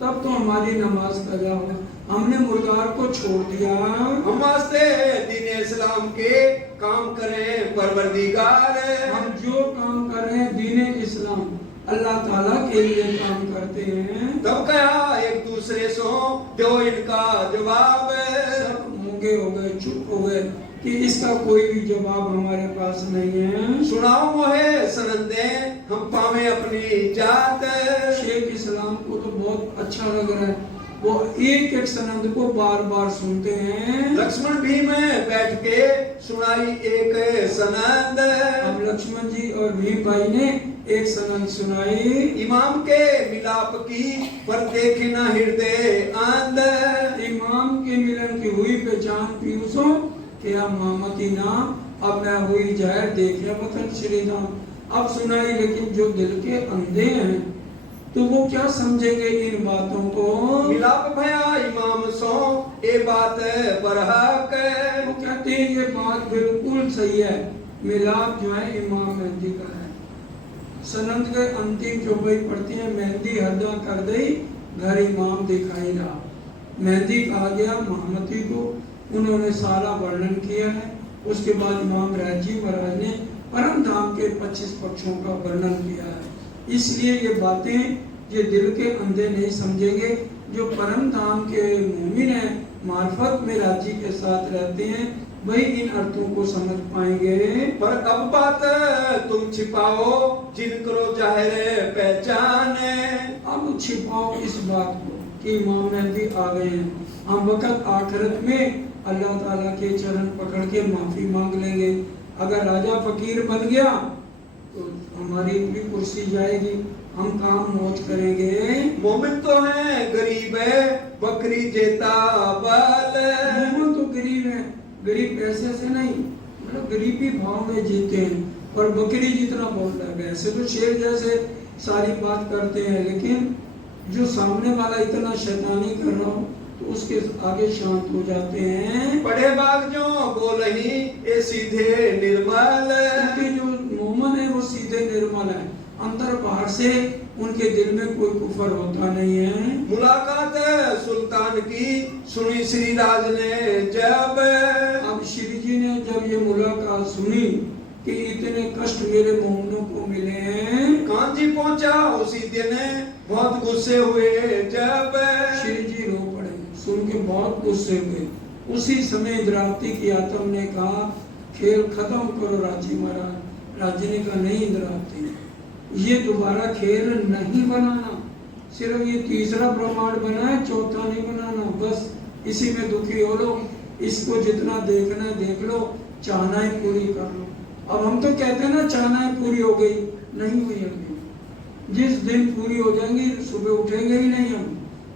तब तो हमारी नमाज कजा हो। हमने मुर्दार को छोड़ दिया। हम वास्ते दीन इस्लाम के काम करें परवरदिगार। हम जो काम कर रहे हैं दीन इस्लाम अल्लाह ताला के लिए काम करते हैं। तब कहा एक दूसरे सो दो इनका जवाब। सब मूंगे हो गए, चुप हो गए कि इसका कोई भी जवाब हमारे पास नहीं है। सुनाओ मोहे सनंदे हम पावे अपनी जात। शेख इस्लाम को तो बहुत अच्छा लग रहा है, वो एक एक सनंद को बार बार सुनते हैं। लक्ष्मण भी में बैठ के सुनाई एक सनंद। अब लक्ष्मण जी और भीम भाई ने एक सनंद सुनाई। इमाम के मिलाप की पर देखे ना हृदय आंद। इमाम के मिलन की हुई पहचान पीयूषों क्या मामती नाम, अब मैं हुई जाहिर देखे वतन श्री राम। अब सुनाई, लेकिन जो दिल के अंधे हैं तो वो क्या समझेंगे इन बातों को। मिलाप भया इमाम सो ए बात बरहक। वो कहते हैं ये बात बिल्कुल सही है, मिलाप जो है इमाम मेहंदी का है। सनंद के अंतिम चौपाई पढ़ती है, मेहंदी हदा कर दई घर इमाम दिखाई ना। मेहंदी कहा गया महामती को, उन्होंने सारा वर्णन किया है। उसके बाद इमाम राजी महाराज ने परम धाम के 25 पक्षों का वर्णन किया है। इसलिए ये बातें ये दिल के अंधे नहीं समझेंगे, जो परम धाम के मोमिन हैं, मार्फत में राजी के साथ रहते हैं, वही इन अर्थों को समझ पाएंगे। पर अब बात तुम छिपाओ जिन करो जाहिर पहचान। अब छिपाओ इस बात को कि इमाम मेहंदी आ गए हैं। हम वक्त आखिरत में अल्लाह ताला के चरण पकड़ के माफी मांग लेंगे। अगर राजा फकीर बन गया तो हमारी भी कुर्सी जाएगी, हम काम मौज करेंगे। मोमिन तो है गरीब है बकरी जेता बल। मोमिन तो गरीब है, गरीब पैसे से नहीं, मतलब गरीबी भाव में जीते हैं। पर बकरी जितना बोलता है, वैसे तो शेर जैसे सारी बात करते हैं, लेकिन जो सामने वाला इतना शैतानी कर रहा हो तो उसके आगे शांत हो जाते हैं। पढ़े बाग जो बोल ही ये सीधे निर्मल। उनके जो मोमन है वो सीधे निर्मल है, अंदर बाहर से उनके दिल में कोई कुफर होता नहीं है। मुलाकात सुल्तान की सुनी श्री राज ने जब। अब श्री जी ने जब ये मुलाकात सुनी कि इतने कष्ट मेरे मोमनों को मिले हैं, कांची पहुंचा उसी दिन बहुत गुस्से हुए जब। श्री जी रो पड़े, सुन के बहुत गुस्से हुए। उसी समय इंद्रावती की आत्म ने कहा खेल खत्म करो राजी महाराज। राजी ने कहा नहीं इंद्रावती, ये दोबारा खेल नहीं बनाना, सिर्फ ये तीसरा ब्रह्मांड बना है, चौथा नहीं बनाना। बस इसी में दुखी हो लो, इसको जितना देखना है देख लो, चाहनाएं पूरी कर लो। अब हम तो कहते हैं ना चाहनाएं पूरी हो गई, नहीं हुई अभी। जिस दिन पूरी हो जाएंगी सुबह उठेंगे ही नहीं हम।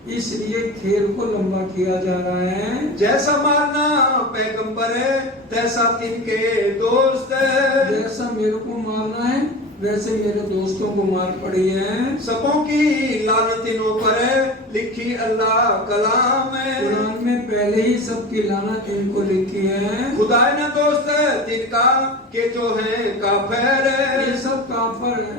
इसलिए खेल को लंबा किया जा रहा है। जैसा मारना पैगंबर है तैसा तिनके दोस्त है। जैसा मेरे को मारना है वैसे मेरे दोस्तों को मार पड़ी है। सबों की लानत इन्हों पर लिखी अल्लाह कलाम है। कुरान में पहले ही सबकी लानत इनको लिखी है। खुदा न दोस्त तिनका के जो है काफिर है। ये सब काफिर है,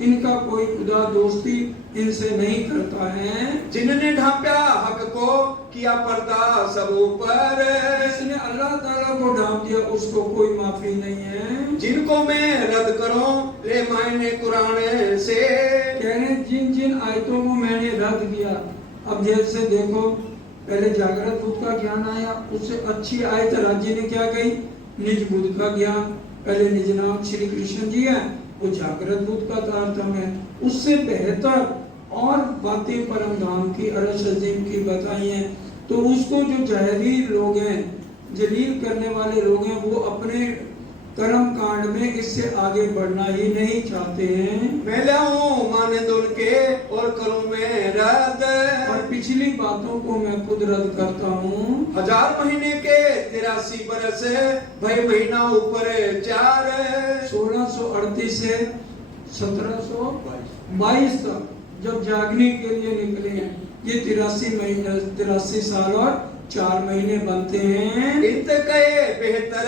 इनका कोई खुदा दोस्ती इनसे नहीं करता है। जिन्होंने ढांपया हक को किया पर्दा सब ऊपर। जिसने अल्लाह ताला को ढांप दिया उसको कोई माफी नहीं है। जिनको मैं रद्द करूं ले मायने कुरान से। कह रहे जिन जिन आयतों को मैंने रद्द किया, अब जैसे देखो पहले जागृत बुद्ध का ज्ञान आया, उससे अच्छी आयत राज्य ने क्या कही, निज बुद्ध का ज्ञान। पहले निज नाम श्री कृष्ण जी है, वो जागृत बुद्ध का तारतम्य है। उससे बेहतर और बातें परम धाम की अरश अजीम की बताई हैं। तो उसको जो जहरीर लोग हैं, जलील करने वाले लोग हैं, वो अपने कर्म कांड में इससे आगे बढ़ना ही नहीं चाहते हैं। मैं लाऊं माने दुल के और करूं मैं रद्द। और पिछली बातों को मैं खुद रद्द करता हूँ। 1000 महीने के 83 बरस भाई महीना ऊपर 4। 1638 से 1722 तक जब जागने के लिए निकले हैं, ये 83 साल और 4 महीने बनते हैं। इत कहे बेहतर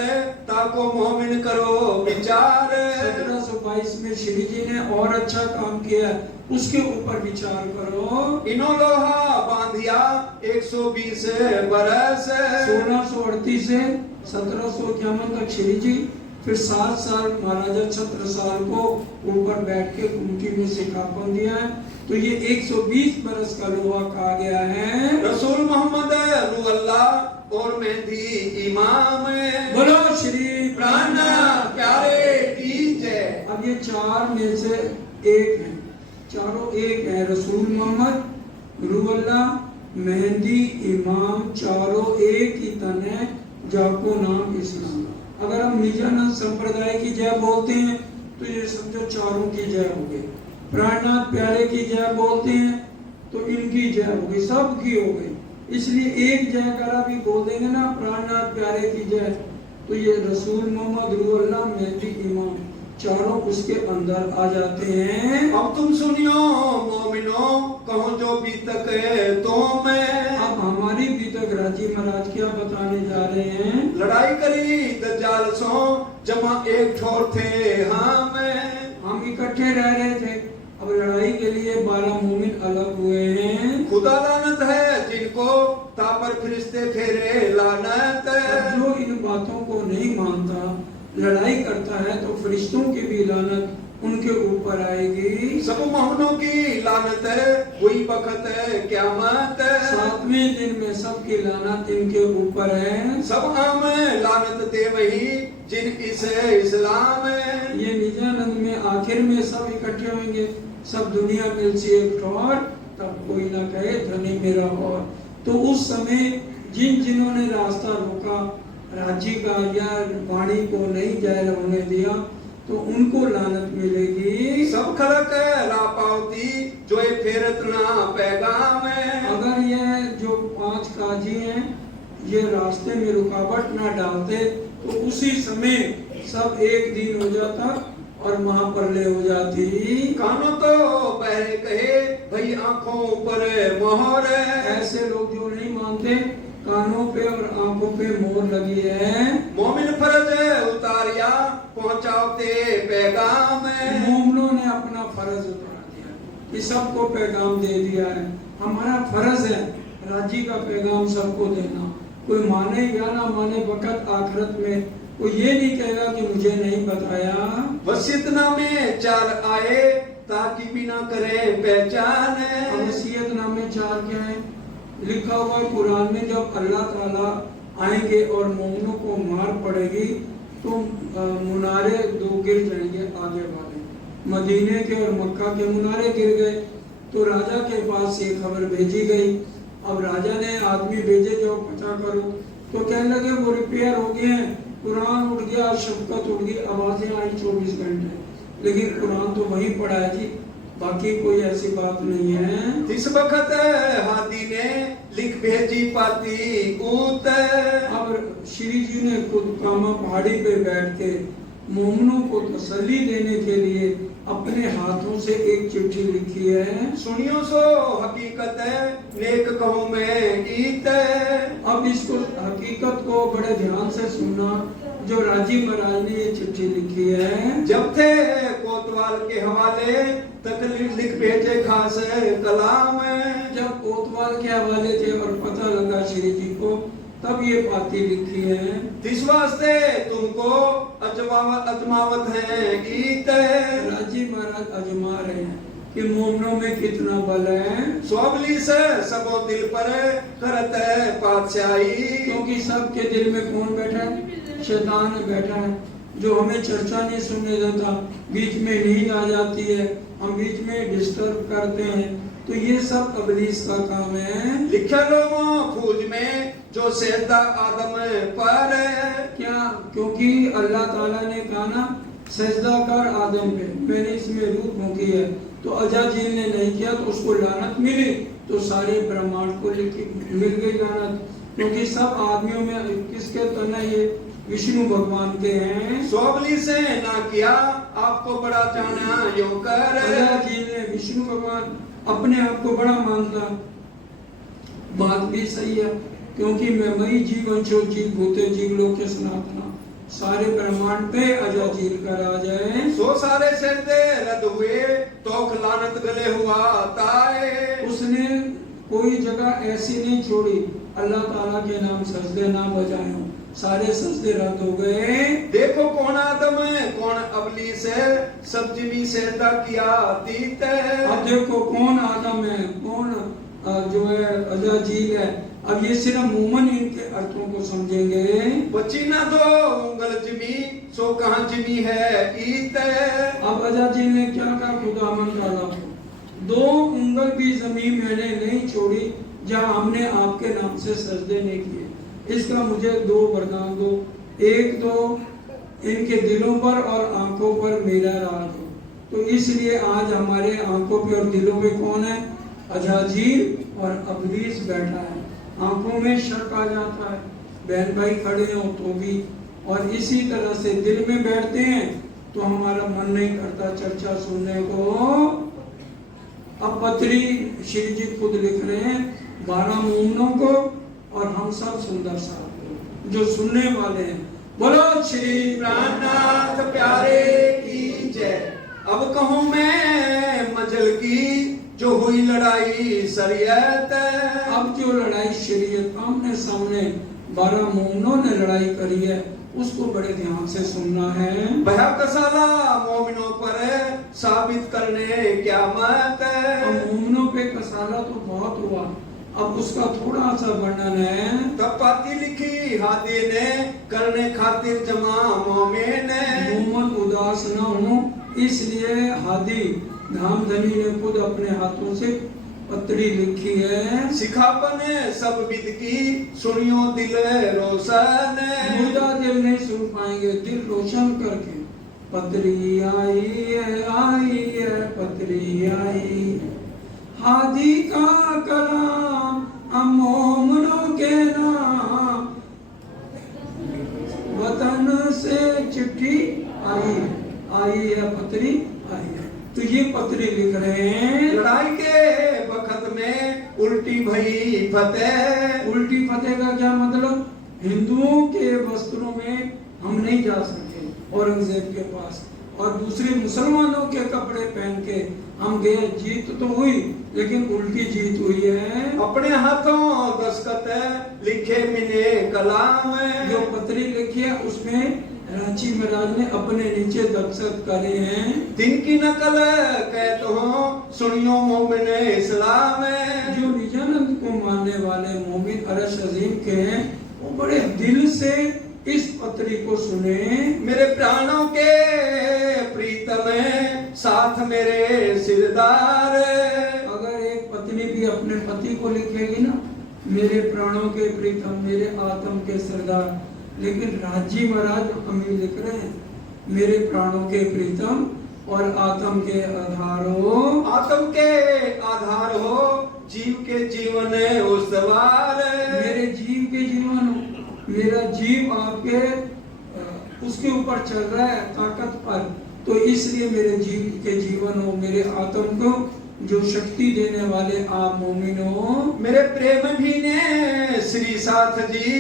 ताको मोमिन करो विचार। 1722 में श्री जी ने और अच्छा काम किया, उसके ऊपर विचार करो। इनो लोहा बांधिया 120 बरस। 1638 से 1751 तक श्री जी, फिर 7 साल महाराजा छत्रसाल को ऊपर बैठ के कुंठी में सिखापन दिया है। तो ये 120 बरस का लोहा कहा गया है। रसूल मोहम्मद अल्लाह और मेहदी इमाम। बोलो श्री प्राण प्यारे की जय। अब ये 4 में से एक है, चारों एक है। रसूल मोहम्मद, रूअल्लाह, मेहदी, इमाम, चारों एक ही तन है, जाको नाम इस्लाम। अगर हम निजानंद संप्रदाय की जय बोलते हैं तो ये समझो चारों की जय हो गई। प्राणनाथ प्यारे की जय बोलते हैं तो इनकी जय हो गई, सबकी हो गई। इसलिए एक जयकारा भी बोल देंगे ना, प्राणनाथ प्यारे की जय, तो ये रसूल मोहम्मद, रूअल्लाह, मेहदी, इमाम, चारों उसके अंदर आ जाते हैं। अब तुम सुनियो मोमिनो कहो जो बीतक तो मैं। अब हमारी बीतक राजी महाराज क्या बताने जा रहे हैं। लड़ाई करी दज्जाल सो जमा एक ठोर थे हम इकट्ठे रह रहे थे। अब लड़ाई के लिए 12 मोमिन अलग हुए हैं। खुदा लानत है जिनको तापर फरिश्ते फेरे लानत। जो इन बातों को नहीं मानता, लड़ाई करता है, तो फरिश्तों की भी लानत उनके ऊपर आएगी। सब मोहनों की लानत हुई बखत क़यामत। 7वें दिन में सबकी लानत इनके ऊपर है। सब आम लानत दे वही जिन इस इस्लाम। ये निजानंद में आखिर में सब इकट्ठे होंगे, सब दुनिया मिलती एक ठोर, तब कोई ना कहे धनी मेरा और। तो उस समय जिन्होंने रास्ता रोका, राज्य का या वाणी को नहीं जाहिर होने दिया, तो उनको लानत मिलेगी। सब खलक लापावती जो ये फेरत ना पैगाम है। अगर ये जो 5 काजी हैं ये रास्ते में रुकावट ना डालते तो उसी समय सब एक दिन हो जाता और महाप्रलय हो जाती। कानों तो बहरे कहे भाई आंखों पर मोहर। ऐसे लोग जो नहीं मानते, कानों पे और आंखों पे मोहर लगी है। मोमिन फर्ज उतारिया पहुंचाते पैगाम। मोमिनों ने अपना फर्ज उतार दिया कि सबको पैगाम दे दिया है। हमारा फर्ज है राजी का पैगाम सबको देना। कोई माने या ना माने, वक़्त आखिरत में कोई ये नहीं कहेगा कि मुझे नहीं बताया। वसीयतनामे 4 आए ताकि भी ना करे पहचान। वसीयतनामे 4 क्या है? लिखा हुआ कुरान में, जब अल्लाह ताला आएंगे और मोमिनों को मार पड़ेगी तो मुनारे 2 गिर जाएंगे आगे वाले। मदीने के और मक्का के मुनारे गिर गए तो राजा के पास ये खबर भेजी गई। अब राजा ने आदमी भेजे जो पता करो, तो कहने लगे वो रिपेयर हो गए हैं, कुरान उड़ गया, शफकत उड़ गई, आवाजें आई 24 घंटे, लेकिन कुरान तो वहीं पड़ा है जी बाकी कोई ऐसी बात नहीं है। इस वक्त हाथी ने लिख भेजी पाती ऊत। अब श्री जी ने खुद कामा पहाड़ी पे बैठ के मोमनों को तसल्ली देने के लिए अपने हाथों से एक चिट्ठी लिखी है। सुनियो सो हकीकत नेक कहूँ मैं ईत। अब इसको हकीकत को बड़े ध्यान से सुनना, जो राजी महाराज ने ये चिट्ठी लिखी है। जब थे कोतवाल के हवाले तकलीफ लिख भेजे खास कलाम। जब कोतवाल के हवाले थे और पता लगा श्री जी को, तब ये पाती लिखी है। इस वास्ते तुमको अजमावत है ईत। राजी महाराज अजमा रहे हैं कि मोमनों में कितना बल है। स्वाबली से सबो दिल पर करत है पातशाही। क्योंकि सबके दिल में कौन बैठा है? शैतान बैठा है, जो हमें चर्चा नहीं सुनने देता, बीच में नींद आ जाती है, हम बीच में डिस्टर्ब करते हैं, तो ये सब इब्लीस का काम है। लिखा लोगों फौज में जो सजदा आदम पर। क्या? क्योंकि अल्लाह ताला ने कहा ना, सजदा कर आदम पे, मैंने इसमें रूह फूंकी है, तो अजाजील ने नहीं किया तो उसको लानत मिली, तो सारे ब्रह्मांड को मिल गई लानत। क्योंकि सब आदमियों में किसके तन है? ये विष्णु भगवान के हैं। सोबली से ना किया आपको बड़ा जाना यो कर। अजाजील ने विष्णु भगवान अपने आप को बड़ा मानता। बात भी सही है, क्योंकि मैं मई जीवन जो जीव भूते जीव लोग के सनातना सारे ब्रह्मांड पे अजाजील का राज है। सो सारे सजदे रद्द हुए तो लानत गले हुआ ताए। उसने कोई जगह ऐसी नहीं छोड़ी अल्लाह ताला के नाम सजदे ना बजाए हो, सारे सजदे रद्द हो गए। देखो कौन आदम है कौन इब्लीस है, सब जिमी सजदा किया अतीत है। अब देखो कौन आदम है कौन जो है अजाजील है। अब ये सिर्फ मोमन इनके अर्थों को समझेंगे। बची ना दो उंगल जिमी सो कहाँ जिमी है ईत। अब अजाजील ने क्या कहा? खुदावन ताला को, 2 उंगल भी जमीन मैंने नहीं छोड़ी जहाँ हमने आपके नाम से सजदे नहीं किए। इसका मुझे 2 वरदान दो, एक तो इनके दिलों पर और आंखों पर मेरा राज हो। तो इसलिए आज हमारे आंखों पे और दिलों में कौन है? अजाजील और इब्लीस बैठा है। आंखों में शक आ जाता है, बहन भाई खड़े हो तो भी, और इसी तरह से दिल में बैठते हैं तो हमारा मन नहीं करता चर्चा सुनने को। अब पत्री श्री जी खुद लिख रहे हैं 12 मोमनों को और हम सब सुंदर साहब जो सुनने वाले हैं। बोलो श्री प्राणनाथ प्यारे की जय। अब कहूँ मैं मजल की जो हुई लड़ाई शरीयत। अब जो लड़ाई शरीयत आमने सामने 12 मोमनों ने लड़ाई करी है, उसको बड़े ध्यान से सुनना है। भया कसाला मोमिनों पर साबित करने क्या मत। मोमिनों पे कसाला तो बहुत हुआ, अब उसका थोड़ा सा वर्णन है। तब पाती लिखी हादी ने करने खातिर जमा मोमिन। मोमन उदास न हो इसलिए हादी धामधनी ने खुद अपने हाथों से पत्री लिखी है। सिखापन सब विद की सुनियो दिल रोशन। मुर्दा दिल नहीं सुन पाएंगे, दिल रोशन करके पत्री आई है पत्री आई। हादी का कलाम हम मोमनों के नाम, वतन से चिट्ठी आई है पत्री आई है। तो ये पत्री लिख रहे हैं। लड़ाई के वक्त में उल्टी भई फतेह। उल्टी फतेह का क्या मतलब? हिंदुओं के वस्त्रों में हम नहीं जा सके औरंगजेब के पास, और दूसरे मुसलमानों के कपड़े पहन के हम गए। जीत तो हुई लेकिन उल्टी जीत हुई है। अपने हाथों दस्तखत लिखे मिले कलाम। जो पत्री लिखी है उसमें रांची महाराज ने अपने नीचे दस्तखत करे हैं। तिनकी नकल कहते हो सुनियो मोमिन इस्लाम। जो निजानंद को मानने वाले मोमिन अरश अजीम के हैं, वो बड़े दिल से इस पत्री को सुने। मेरे प्राणों के प्रीतम साथ मेरे सिरदार। अगर एक पत्नी भी अपने पति को लिखेगी ना, मेरे प्राणों के प्रीतम मेरे आत्म के सरदार, लेकिन राजी महाराज हमें लिख रहे हैं मेरे प्राणों के प्रीतम और आत्म के आधार हो। आत्म के आधार हो, जीव के जीवन उस्तवार। मेरे जीव के जीवन हो, मेरा जीव आपके उसके ऊपर चल रहा है ताकत पर, तो इसलिए मेरे जीव के जीवन हो, मेरे आत्म को जो शक्ति देने वाले आप मोमिन हो। मेरे प्रेम भी ने श्री साथ जी,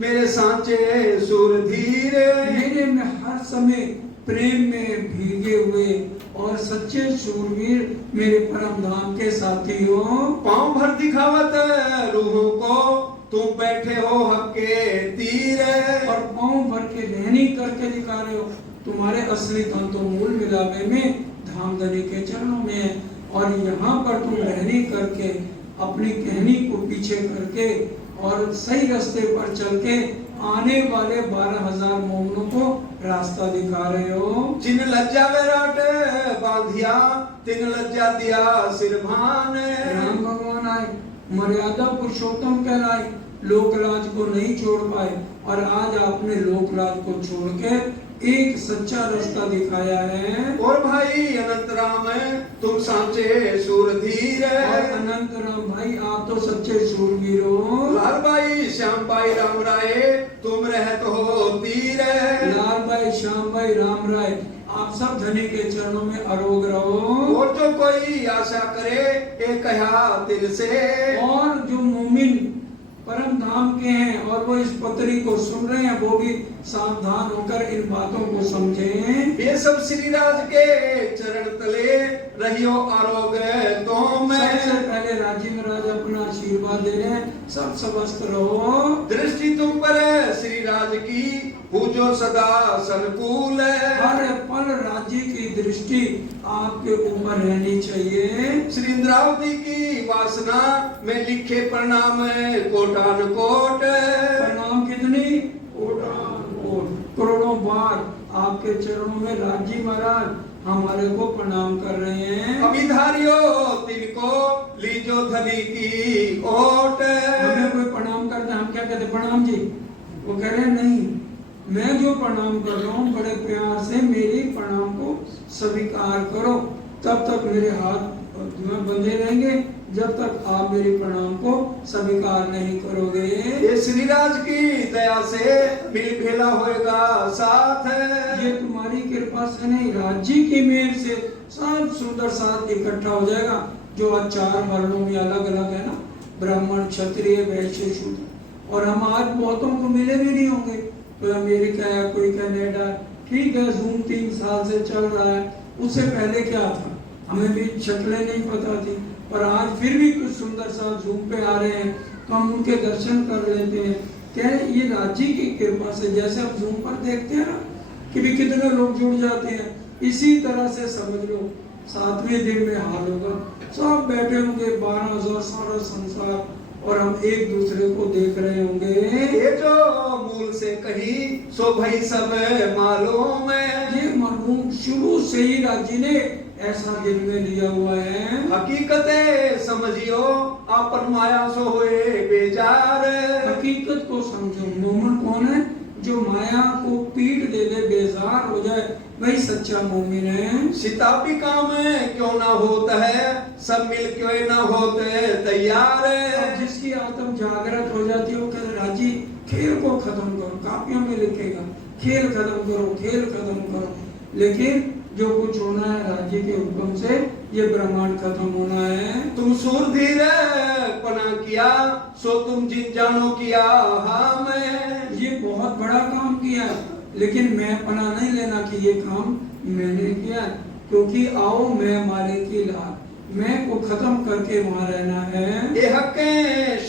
मेरे सांचे सूरधीर। मेरे में हर समय प्रेम में भीगे हुए और सच्चे शूरवीर मेरे परम धाम के साथी हो। पांव भर दिखावत रूहों को, तुम बैठे हो हक के तीर। और पांव भर के रहनी करके दिखा रहे हो, तुम्हारे असली धन तो मूल मिलावे में धामधनी के चरणों में है, और यहाँ पर तुम रहनी करके अपनी कहनी को पीछे करके और सही रास्ते पर चल के आने वाले 12,000 मोमनों को रास्ता दिखा रहे हो। जिन लज्जा विराट बांधिया, तिन लज्जा दिया सिर भान। राम भगवान आए, मर्यादा पुरुषोत्तम कहलाए, लोक लाज को नहीं छोड़ पाए, और आज आपने लोक लाज को छोड़ के एक सच्चा रास्ता दिखाया है। और भाई अनंत राम तुम सांचे सूरधीर। और अनंत राम भाई आप तो सच्चे शूरवीर हो। लाल भाई श्याम भाई राम राय तुम रहत हो तीर। लाल भाई श्याम भाई राम राय आप सब धनी के चरणों में अरोग रहो। और जो कोई आशा करे एक कहा दिल से। और जो मोमिन परम धाम के हैं और वो इस पत्री को सुन रहे हैं, वो भी सावधान होकर इन बातों को समझें। ये सब श्री राज के चरण तले रहियो आरोग तो मैं। सबसे पहले राजेंद्र राज अपना आशीर्वाद दे रहे हैं, सब स्वस्थ रहो। दृष्टि तुम पर श्री राज की पूजो सदा संकुल। हर पल राज्य की दृष्टि आपके ऊपर रहनी चाहिए। श्री इंद्रावती की वासना में लिखे प्रणाम कोटान कोट। प्रणाम कितनी? कोटान कोट, करोड़ों बार आपके चरणों में राज्य महाराज हमारे को प्रणाम कर रहे हैं। अभिधारियो तिनको लीजो धनी की ओट। हमें कोई प्रणाम करते हम क्या कहते? प्रणाम जी। वो कह रहे नहीं, मैं जो प्रणाम कर रहा हूँ बड़े प्यार से मेरी प्रणाम को स्वीकार करो, तब तक मेरे हाथ बंधे रहेंगे जब तक आप मेरी प्रणाम को स्वीकार नहीं करोगे। ये श्रीराज की दया से मिल भेला होएगा साथ। ये तुम्हारी कृपा से नहीं, राज्य की मेहर से सब सुंदर साथ इकट्ठा हो जाएगा। जो आज 4 वर्णों में अलग अलग है ना, ब्राह्मण क्षत्रिय वैश्य शूद्र, और हम आज बहुतों को मिले भी नहीं होंगे। कोई अमेरिका है, कोई कनाडा, ठीक है जूम 3 साल से चल रहा है, उससे पहले क्या था हमें भी शक्लें नहीं पता थी, पर आज फिर भी कुछ सुंदर सा जूम पे आ रहे हैं तो हम उनके दर्शन कर लेते हैं। क्या ये राज्य की कृपा से, जैसे हम जूम पर देखते हैं ना कि भी कितने लोग जुड़ जाते हैं, इसी तरह से समझ लो 7वें दिन में हाल होगा, सब बैठे होंगे 12,000 सारा संसार, और हम एक दूसरे को देख रहे होंगे। ये जो मूल से कही सो भाई सब मालूम है। ये मरहूम शुरू से ही राज्य ने ऐसा दिल में लिया हुआ है। हकीकत समझियो अपन माया सो हुए बेजार। हकीकत को समझो। मोमिन कौन है? जो माया को पीट दे दे, बेजार हो जाए, वही सच्चा मोमिन है। सीता भी काम क्यों ना होता है, सब मिल क्यों ना होते तैयार। अब जिसकी आत्म जागृत हो जाती है वो कहते राजी खेल को खत्म करो, कापियों में लिखेगा खेल खत्म करो, खेल खत्म करो। लेकिन जो कुछ होना है राज्य के हुक्म से, ये ब्रह्मांड खत्म होना है। तुम सूरधीर पना किया सो तुम जिन जानो किया हमें। ये बहुत बड़ा काम किया, लेकिन मैं पना नहीं लेना कि ये काम मैंने किया, क्योंकि आओ मैं मारे की लाल, मैं को खत्म करके वहाँ रहना है। ये हक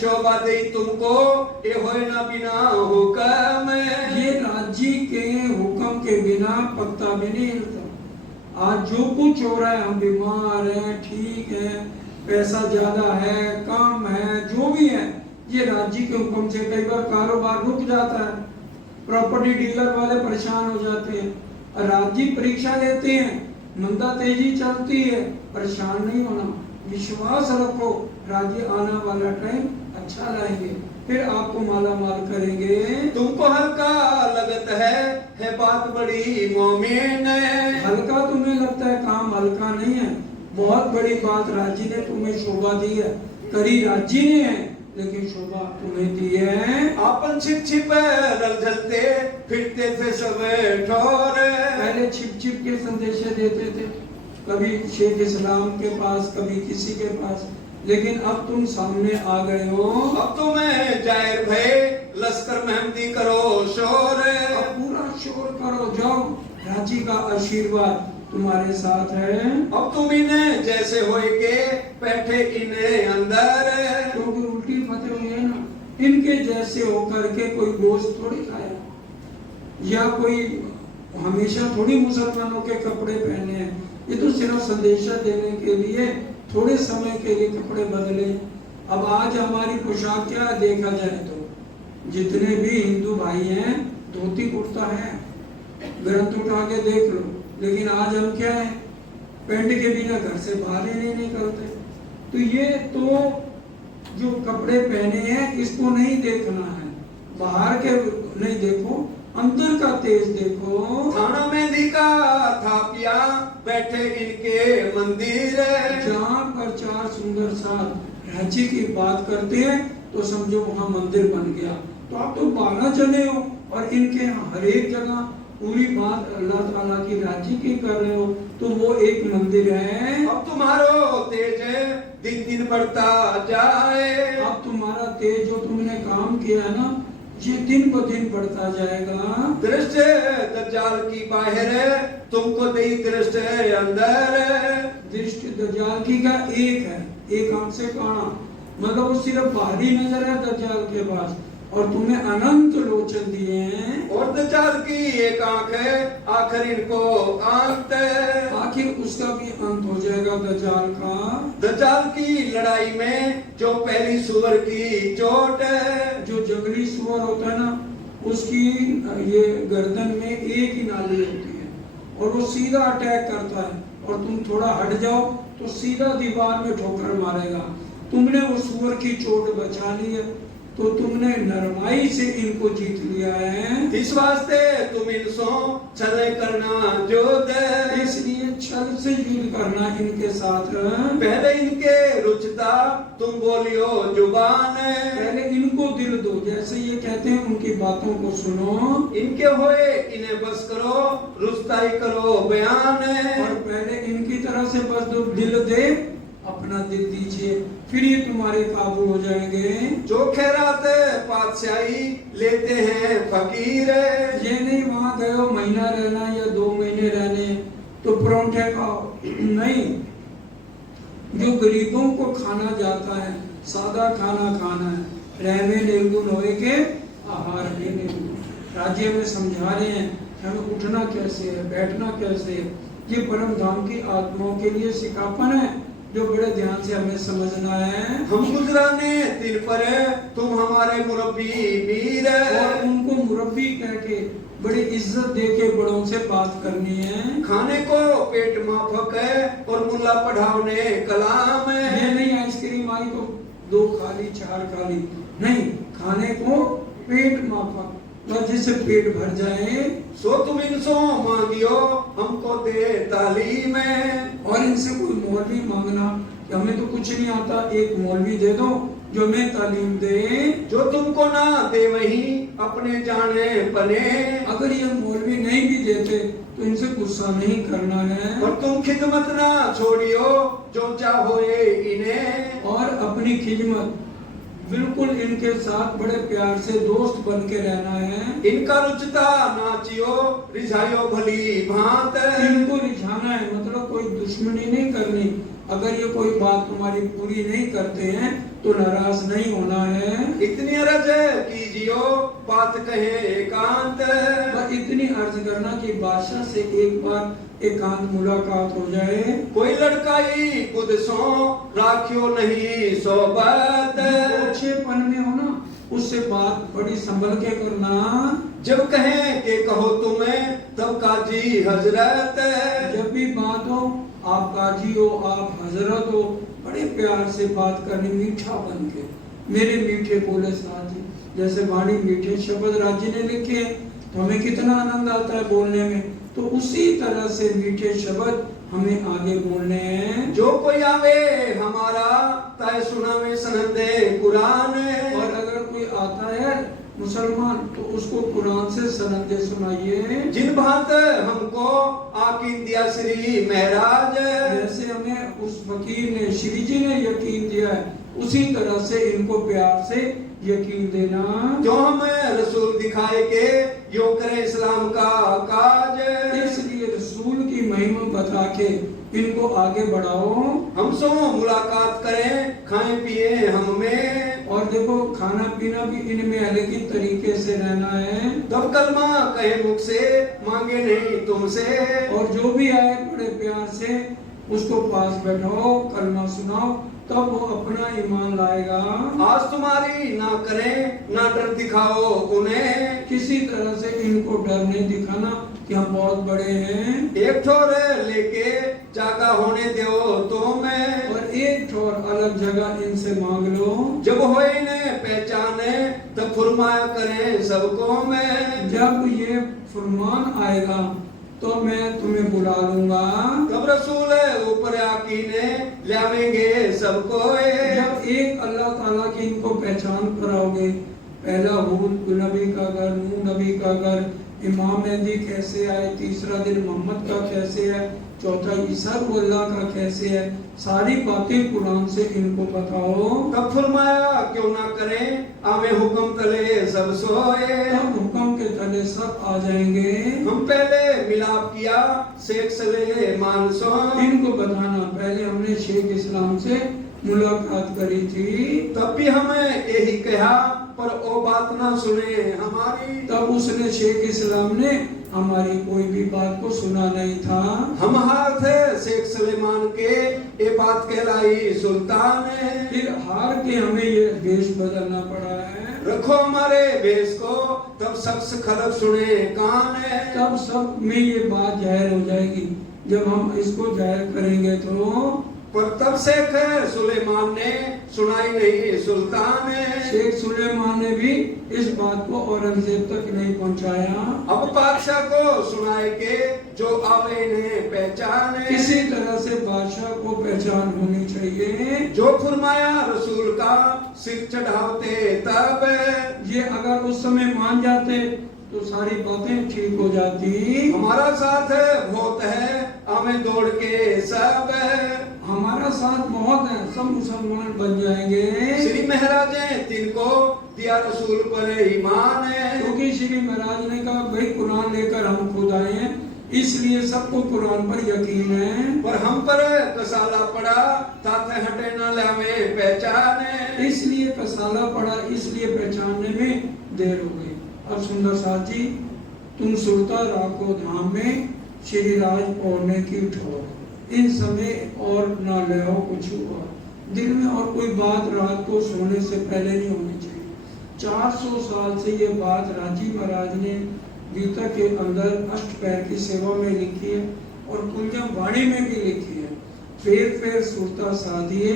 शोभा दे तुमको, ये होए ना बिना हुक्म। ये राज्य के हुक्म के बिना पत्ता भी नहीं हिलता। आज जो कुछ हो रहा है, हम बीमार हैं, ठीक है, पैसा ज्यादा है, कम है, जो भी है, ये राज्य के हुक्म से। कई बार कारोबार रुक जाता है, प्रॉपर्टी डीलर वाले परेशान हो जाते हैं, राज्य परीक्षा लेते हैं, मंदा तेजी चलती है, परेशान नहीं होना, विश्वास रखो, राज्य आना वाला टाइम अच्छा लाएंगे, फिर आपको माला माल करेंगे। तुमको हल्का लगत है बात बड़ी मोमिन हल्का तुम्हें लगता है, काम हल्का नहीं है, बहुत बड़ी बात राज्य ने तुम्हें शोभा दी है। करी राज्य ने है लेकिन शोभा तुम्हें दी है। अपन छिप छिप जलते फिरते थे सब ठोर। पहले छिप छिप के संदेशे देते थे, कभी शेख इस्लाम के पास, कभी किसी के पास, लेकिन अब तुम सामने आ गए हो। अब तुम्हें जाहिर भय लश्कर मेहंदी करो शोर। अब पूरा शोर करो, जाओ, रांची का आशीर्वाद तुम्हारे साथ है। अब तुम इन्हें जैसे होएगे बैठे इन्हें अंदर। क्योंकि उल्टी फतेह हुई है ना, इनके जैसे होकर के कोई गोश्त थोड़ी खाया, या कोई हमेशा थोड़ी मुसलमानों के कपड़े पहने हैं। ये तो सिर्फ संदेशा देने के लिए थोड़े समय के लिए कपड़े बदले। अब आज हमारी पोशाक क्या है, देखा जाए तो जितने भी हिंदू भाई हैं धोती कुर्ता है, ग्रंथ उठा के देख लो, लेकिन आज हम क्या है, पैंट के बिना घर से बाहर ही नहीं निकलते। तो ये तो जो कपड़े पहने हैं इसको नहीं देखना है, बाहर के नहीं देखो, अंदर का तेज देखो। थाना में दिखा था पिया बैठे इनके मंदिर। जहाँ पर चार सुंदर साथ राज्य की बात करते हैं तो समझो वहाँ मंदिर बन गया। तो आप तो 12 जने हो और इनके यहाँ हर एक जगह पूरी बात अल्लाह ताला की राज्य की कर रहे हो, तो वो एक मंदिर है। अब तुम्हारो तेज दिन दिन बढ़ता जाए। अब तुम्हारा तेज जो तुमने काम किया है ना, ये दिन ब दिन बढ़ता जाएगा। दृष्टि दज्जाल की बाहर तुमको दे दृष्टि अंदर। दृष्टि दज्जाल की का एक है, एक आंख से काना, मतलब वो सिर्फ बाहरी नजर है दज्जाल के पास, और तुम्हें अनंत लोचन दिए हैं। और दज्जाल की एक आंख है, आखिर इनको अंत। आखिर उसका भी अंत हो जाएगा दज्जाल का। दज्जाल की लड़ाई में जो पहली सुअर की चोट है, जो जंगली सुअर होता है ना, उसकी ये गर्दन में एक ही नाली होती है और वो सीधा अटैक करता है, और तुम थोड़ा हट जाओ तो सीधा दीवार में ठोकर मारेगा। तुमने वो सुअर की चोट बचा ली है, तो तुमने नरमाई से इनको जीत लिया है। इस वास्ते तुम इनसो छल करना जो दे, इसलिए छल से युद्ध करना इनके साथ। पहले इनके रुचता तुम बोलियो जुबान। पहले इनको दिल दो, जैसे ये कहते हैं उनकी बातों को सुनो। इनके होए इन्हें बस करो, रुस्ताई करो बयान। और पहले इनकी तरह से बस दो, दिल दे, अपना दिल दीजिए, फिर ये तुम्हारे काबू हो जाएंगे। जो खैरात पातशाही लेते हैं फकीर। ये नहीं वहां गए हो महीना रहना या 2 महीने रहने तो परोंठे खाओ, नहीं। जो गरीबों को खाना जाता है, सादा खाना खाना है, रहमे निर्गुण होए के आहार भी निर्गुण। राज्य में समझा रहे हैं हमें उठना कैसे है, बैठना कैसे है। ये परम धाम की आत्माओं के लिए सिखापन है जो बड़े ध्यान से हमें समझना है। हम गुजराने दिन पर तुम हमारे मुरब्बी वीर। और उनको मुरब्बी कह के बड़ी इज्जत दे के बड़ों से बात करनी है। खाने को पेट माफक है और मुल्ला पढ़ाओने कलाम है। ये नहीं आइसक्रीम आई तो 2 खा ली 4 खा ली, नहीं, खाने को पेट माफक, जिससे पेट भर जाए। सो तुम इनसो मांगियो हमको दे तालीम। और इनसे कोई मौलवी मांगना कि हमें तो कुछ नहीं आता, एक मौलवी दे दो जो मैं तालीम दे। जो तुमको ना दे वही अपने जाने बने। अगर ये मौलवी नहीं भी देते तो इनसे गुस्सा नहीं करना है। और तुम खिदमत ना छोड़ियो जो चाहो इन्हें। और अपनी खिदमत बिल्कुल इनके साथ बड़े प्यार से दोस्त बन के रहना है। इनका रुचता नाचियो रिझायो भली भांत। इनको रिझाना है, मतलब कोई दुश्मनी नहीं करनी। अगर ये कोई बात तुम्हारी पूरी नहीं करते हैं तो नाराज नहीं होना है। इतनी अर्ज कीजियो बात कहे एकांत। बस इतनी अर्ज करना कि बादशाह से एक बार एकांत मुलाकात हो जाए। कोई लड़काई खुद सो राखियो नहीं सोबत। अच्छेपन में हो ना, उससे बात बड़ी संभल के करना। जब कहें कि कहो तुम्हें तब काजी हजरत। जब भी बात हो, आप काजी हो, आप हजरत हो, बड़े प्यार से बात करनी, मीठा बन के। मेरे मीठे बोले साथी, जैसे वाणी मीठे शब्द राज्य ने लिखे, तो हमें कितना आनंद आता है बोलने में। तो उसी तरह से मीठे शब्द हमें आगे बोलने हैं। जो कोई आवे हमारा तय सुना में सनंदे कुरान। और अगर कोई आता है मुसलमान तो उसको कुरान से सनदे सुनाइए। जिन भांत हमको आकीन दिया श्री महराज। जैसे हमें उस फकीर ने श्री जी ने यकीन दिया है, उसी तरह से इनको प्यार से यकीन देना। जो हम रसूल दिखाए के यो करे इस्लाम का काज। इसलिए रसूल की महिमा बता के इनको आगे बढ़ाओ। हम सो मुलाकात करें खाएं पिए हम में। और देखो खाना पीना भी इनमें है, लेकिन तरीके से रहना है। तब कलमा कहे मुख से मांगे नहीं तुमसे। और जो भी आए बड़े प्यार से उसको पास बैठाओ, कलमा सुनाओ, तब वो अपना ईमान लाएगा। आज तुम्हारी ना करें ना डर दिखाओ उन्हें। किसी तरह से इनको डर नहीं दिखाना कि हम बहुत बड़े हैं। एक ठोर लेके जागा होने दो तो मैं। और एक ठोर अलग जगह इनसे मांग लो। जब होए इन्हें पहचाने तब फुरमाया करें सबको मैं। जब ये फरमान आएगा तो मैं तुम्हें बुला लूंगा। तब रसूल ऊपर आकीने लावेंगे सबको। जब एक अल्लाह ताला की इनको पहचान कराओगे, पहला हूद नबी का घर, नूह नबी का घर, इमाम मेहदी कैसे आए, तीसरा दिन मोहम्मद का कैसे है, चौथा ईसा अल्लाह का कैसे है, सारी बातें कुरान से इनको बताओ। तब फरमाया क्यों ना करें आवे हुक्म तले सब सोए। तब हुक्म के तले सब आ जाएंगे। हम पहले मिलाप किया शेख सलेमान सो। इनको बताना पहले हमने शेख इस्लाम से मुलाकात करी थी। तब भी हमें यही कहा पर वो बात ना सुने हमारी। तब उसने शेख इस्लाम ने हमारी कोई भी बात को सुना नहीं था। हम हार थे शेख सलेमान के ये बात कहलाई सुल्तान। फिर हार के हमें ये वेश बदलना पड़ा है। रखो हमारे वेश को तब शख्स खलक सुने कान। तब सब में ये बात जाहिर हो जाएगी। जब हम इसको जाहिर करेंगे तो पर तब शेख सुलेमान ने सुनाई नहीं सुल्तान। शेख सुलेमान ने भी इस बात को औरंगजेब तक नहीं पहुंचाया। अब बादशाह को सुनाए के जो आवे ने पहचाने। किसी तरह से बादशाह को पहचान होनी चाहिए। जो फरमाया रसूल का सिर चढ़ाते तब। ये अगर उस समय मान जाते तो सारी बातें ठीक हो जाती। हमारा साथ बहुत है हमें दौड़ के सब। हमारा साथ बहुत है, सब मुसलमान बन जाएंगे। श्री महाराज तिनको दिया रसूल पर ईमान है। क्योंकि श्री महाराज ने कहा भाई कुरान लेकर हम खुद आए हैं, इसलिए सबको कुरान पर यकीन है। पर हम पर कसाला पड़ा ताते हटे न लावे पहचाने। इसलिए कसाला पड़ा, इसलिए पहचानने में देर हो गई। अब सुंदर साथ जी तुम सुरता राखो धाम में श्री राज पौने की ठोर। इन समय और ना ले हो कुछ हुआ दिल में, और कोई बात रात को सोने से पहले नहीं होनी चाहिए। 400 साल से ये बात राजी महाराज ने गीता के अंदर अष्टपैर की सेवा में लिखी है और कुंजम वाणी में भी लिखी है। फेर फेर सुरता साधिए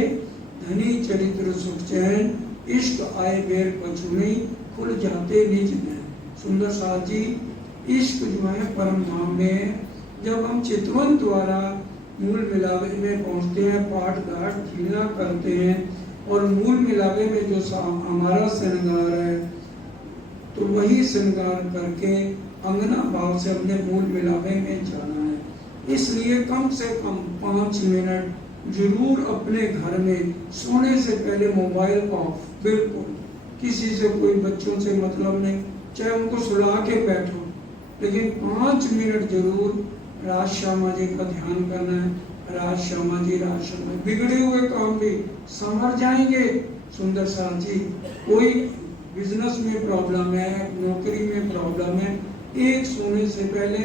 धनी चरित्र सुख चैन, इश्क आए बेर पछुनी खुल जाते निज में। सुंदर साथ जी इश्क जो है परम धाम में है। जब हम चितवन द्वारा मूल मिलावे में पहुंचते हैं, पाठ घाट झीलना करते हैं और मूल मिलावे में जो हमारा श्रृंगार है तो वही श्रृंगार करके अंगना भाव से अपने मूल मिलावे में जाना है। इसलिए कम से कम 5 मिनट जरूर अपने घर में सोने से पहले मोबाइल ऑफ, बिल्कुल किसी से कोई बच्चों से मतलब नहीं, चाहे उनको सुला के बैठो, लेकिन 5 मिनट जरूर राज श्यामा जी का ध्यान करना है। राज श्यामा जी, राज श्यामा जी, बिगड़े हुए काम भी संवर जाएंगे। सुंदर साथ जी कोई बिजनेस में प्रॉब्लम है, नौकरी में प्रॉब्लम है, एक सोने से पहले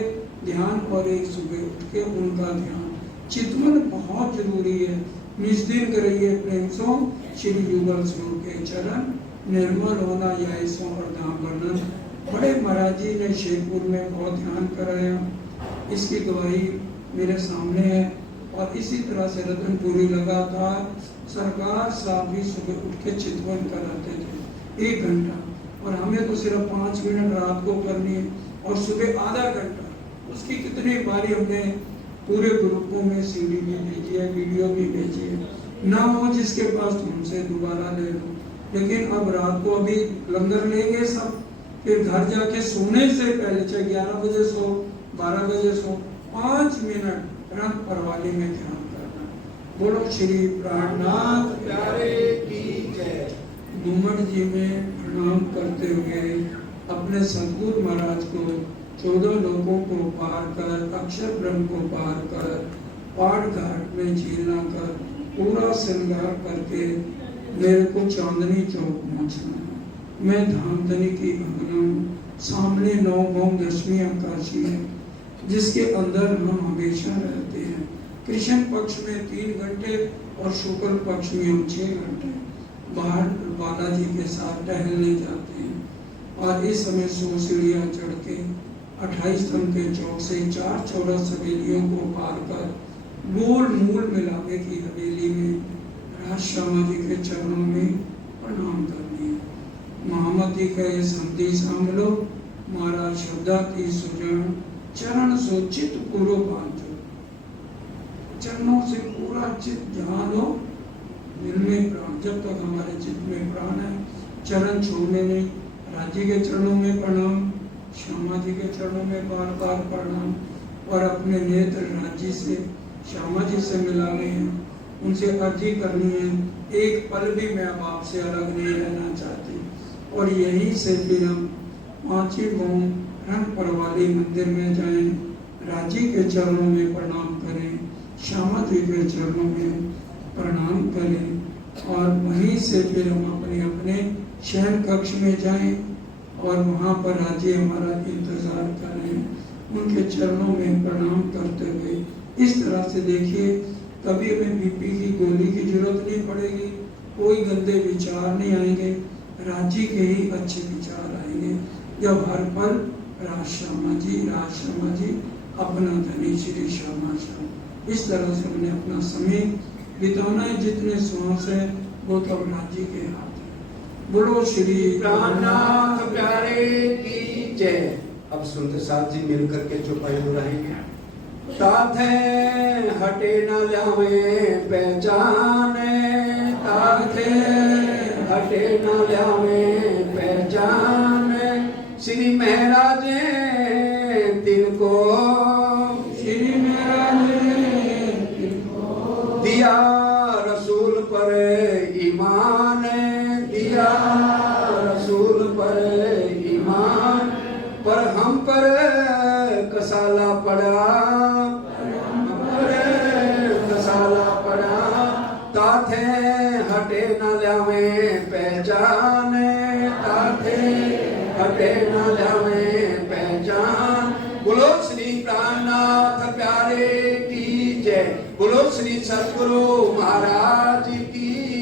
ध्यान और एक सुबह उठ के उनका ध्यान। चितवन बहुत जरूरी है। निस्दिन करिए प्रेम सो श्री युगल स्वरूप के चरण, निर्मल होना यह सो और धाम वर्णन। बड़े महाराज जी ने शेखपुर में बहुत ध्यान कराया, इसकी गवाही मेरे सामने है। और इसी तरह से रतनपुरी लगातार सरकार साहब भी सुबह उठ के चितवन कराते थे 1 घंटा, और हमें तो सिर्फ 5 मिनट रात को करनी है। और सुबह आधा घंटा। उसकी कितनी बारी हमने पूरे ग्रुपों में सीडी भी भेजी है, वीडियो भी भेजी है, ना हो जिसके पास हमसे दोबारा ले लो। लेकिन अब रात को अभी लंगर लेंगे सब, फिर घर जाके सोने से पहले चाहे 11 बजे सो, 12 बजे सो, 5 मिनट रंग परवाली में ध्यान करना। बोलो श्री प्राणनाथ प्यारे की जय। डूमन जी में प्रणाम करते हुए अपने सतगुरु महाराज को 14 लोगों को पार कर, अक्षर ब्रह्म को पार कर, पाठ घाट में झीलना कर, पूरा श्रृंगार करके मेरे को चांदनी चौक पहुंचना है। मैं धामधनी की भगना, सामने 9 भौम 10वीं आकाशी है, जिसके अंदर हम हमेशा रहते हैं। कृष्ण पक्ष में 3 घंटे और शुक्ल पक्ष में हम 6 घंटे बाहर बालाजी के साथ टहलने जाते हैं। और इस समय 100 सीढ़ियाँ चढ़ के 28 स्तंभ के चौक से 4 चौरस हवेलियों को पार कर गोल मूल मिलावे की हवेली में राज श्यामा जी के चरणों में प्रणाम करनी है। महामती का ये संदेश हम लोग महाराज श्रद्धा की सुजन चरण सो चित पूरो बांधो, चरणों से पूरा चित जहाँ लो, दिल में प्राण, जब तक हमारे चित्त में प्राण है चरण छोड़ने नहीं। राजी के चरणों में प्रणाम, श्यामा जी के चरणों में बार बार प्रणाम, और अपने नेत्र राजी से श्यामा जी से मिलाने हैं, उनसे अर्जी करनी है, एक पल भी मैं अब आपसे अलग नहीं रहना चाहती। और यहीं से फिर हम 5 भौम रंग परवाली मंदिर में जाएं, राजी के चरणों में प्रणाम करें, श्यामा जी के चरणों में प्रणाम करें, और वहीं से फिर हम अपने अपने शयन कक्ष में जाएं और वहाँ पर राजी हमारा इंतजार करें, उनके चरणों में प्रणाम करते हुए। इस तरह से देखिए, कभी हमें बीपी की गोली की जरूरत नहीं पड़ेगी, कोई गंदे विचार नहीं आएंगे, राजी के ही अच्छे विचार आएंगे, जब हर पल राज श्यामा जी अपना धनी श्री श्यामा श्याम। इस तरह से हमने अपना समय बिताना है, जितने श्वास है वो तो राजी के हाथ है। बोलो श्री प्राणनाथ प्यारे की जय। अब सुंदर साथ जी मिलकर के चौपाई दोहराएंगे। ताथे हटे न जावे पहचाने, ताथे हटे न जावे पहचाने, श्री महाराज तिनको, श्री महाराज दिया रसूल पर ईमान, दिया रसूल पर ईमान, पर हम पर कसाला पड़ा, कसाला पड़ा, ताथे हटे न जावे पहचाने, ताथे हटे न जावे पहचान। बोलो श्री प्राणनाथ प्यारे की जय। बोलो श्री सतगुरु महाराज की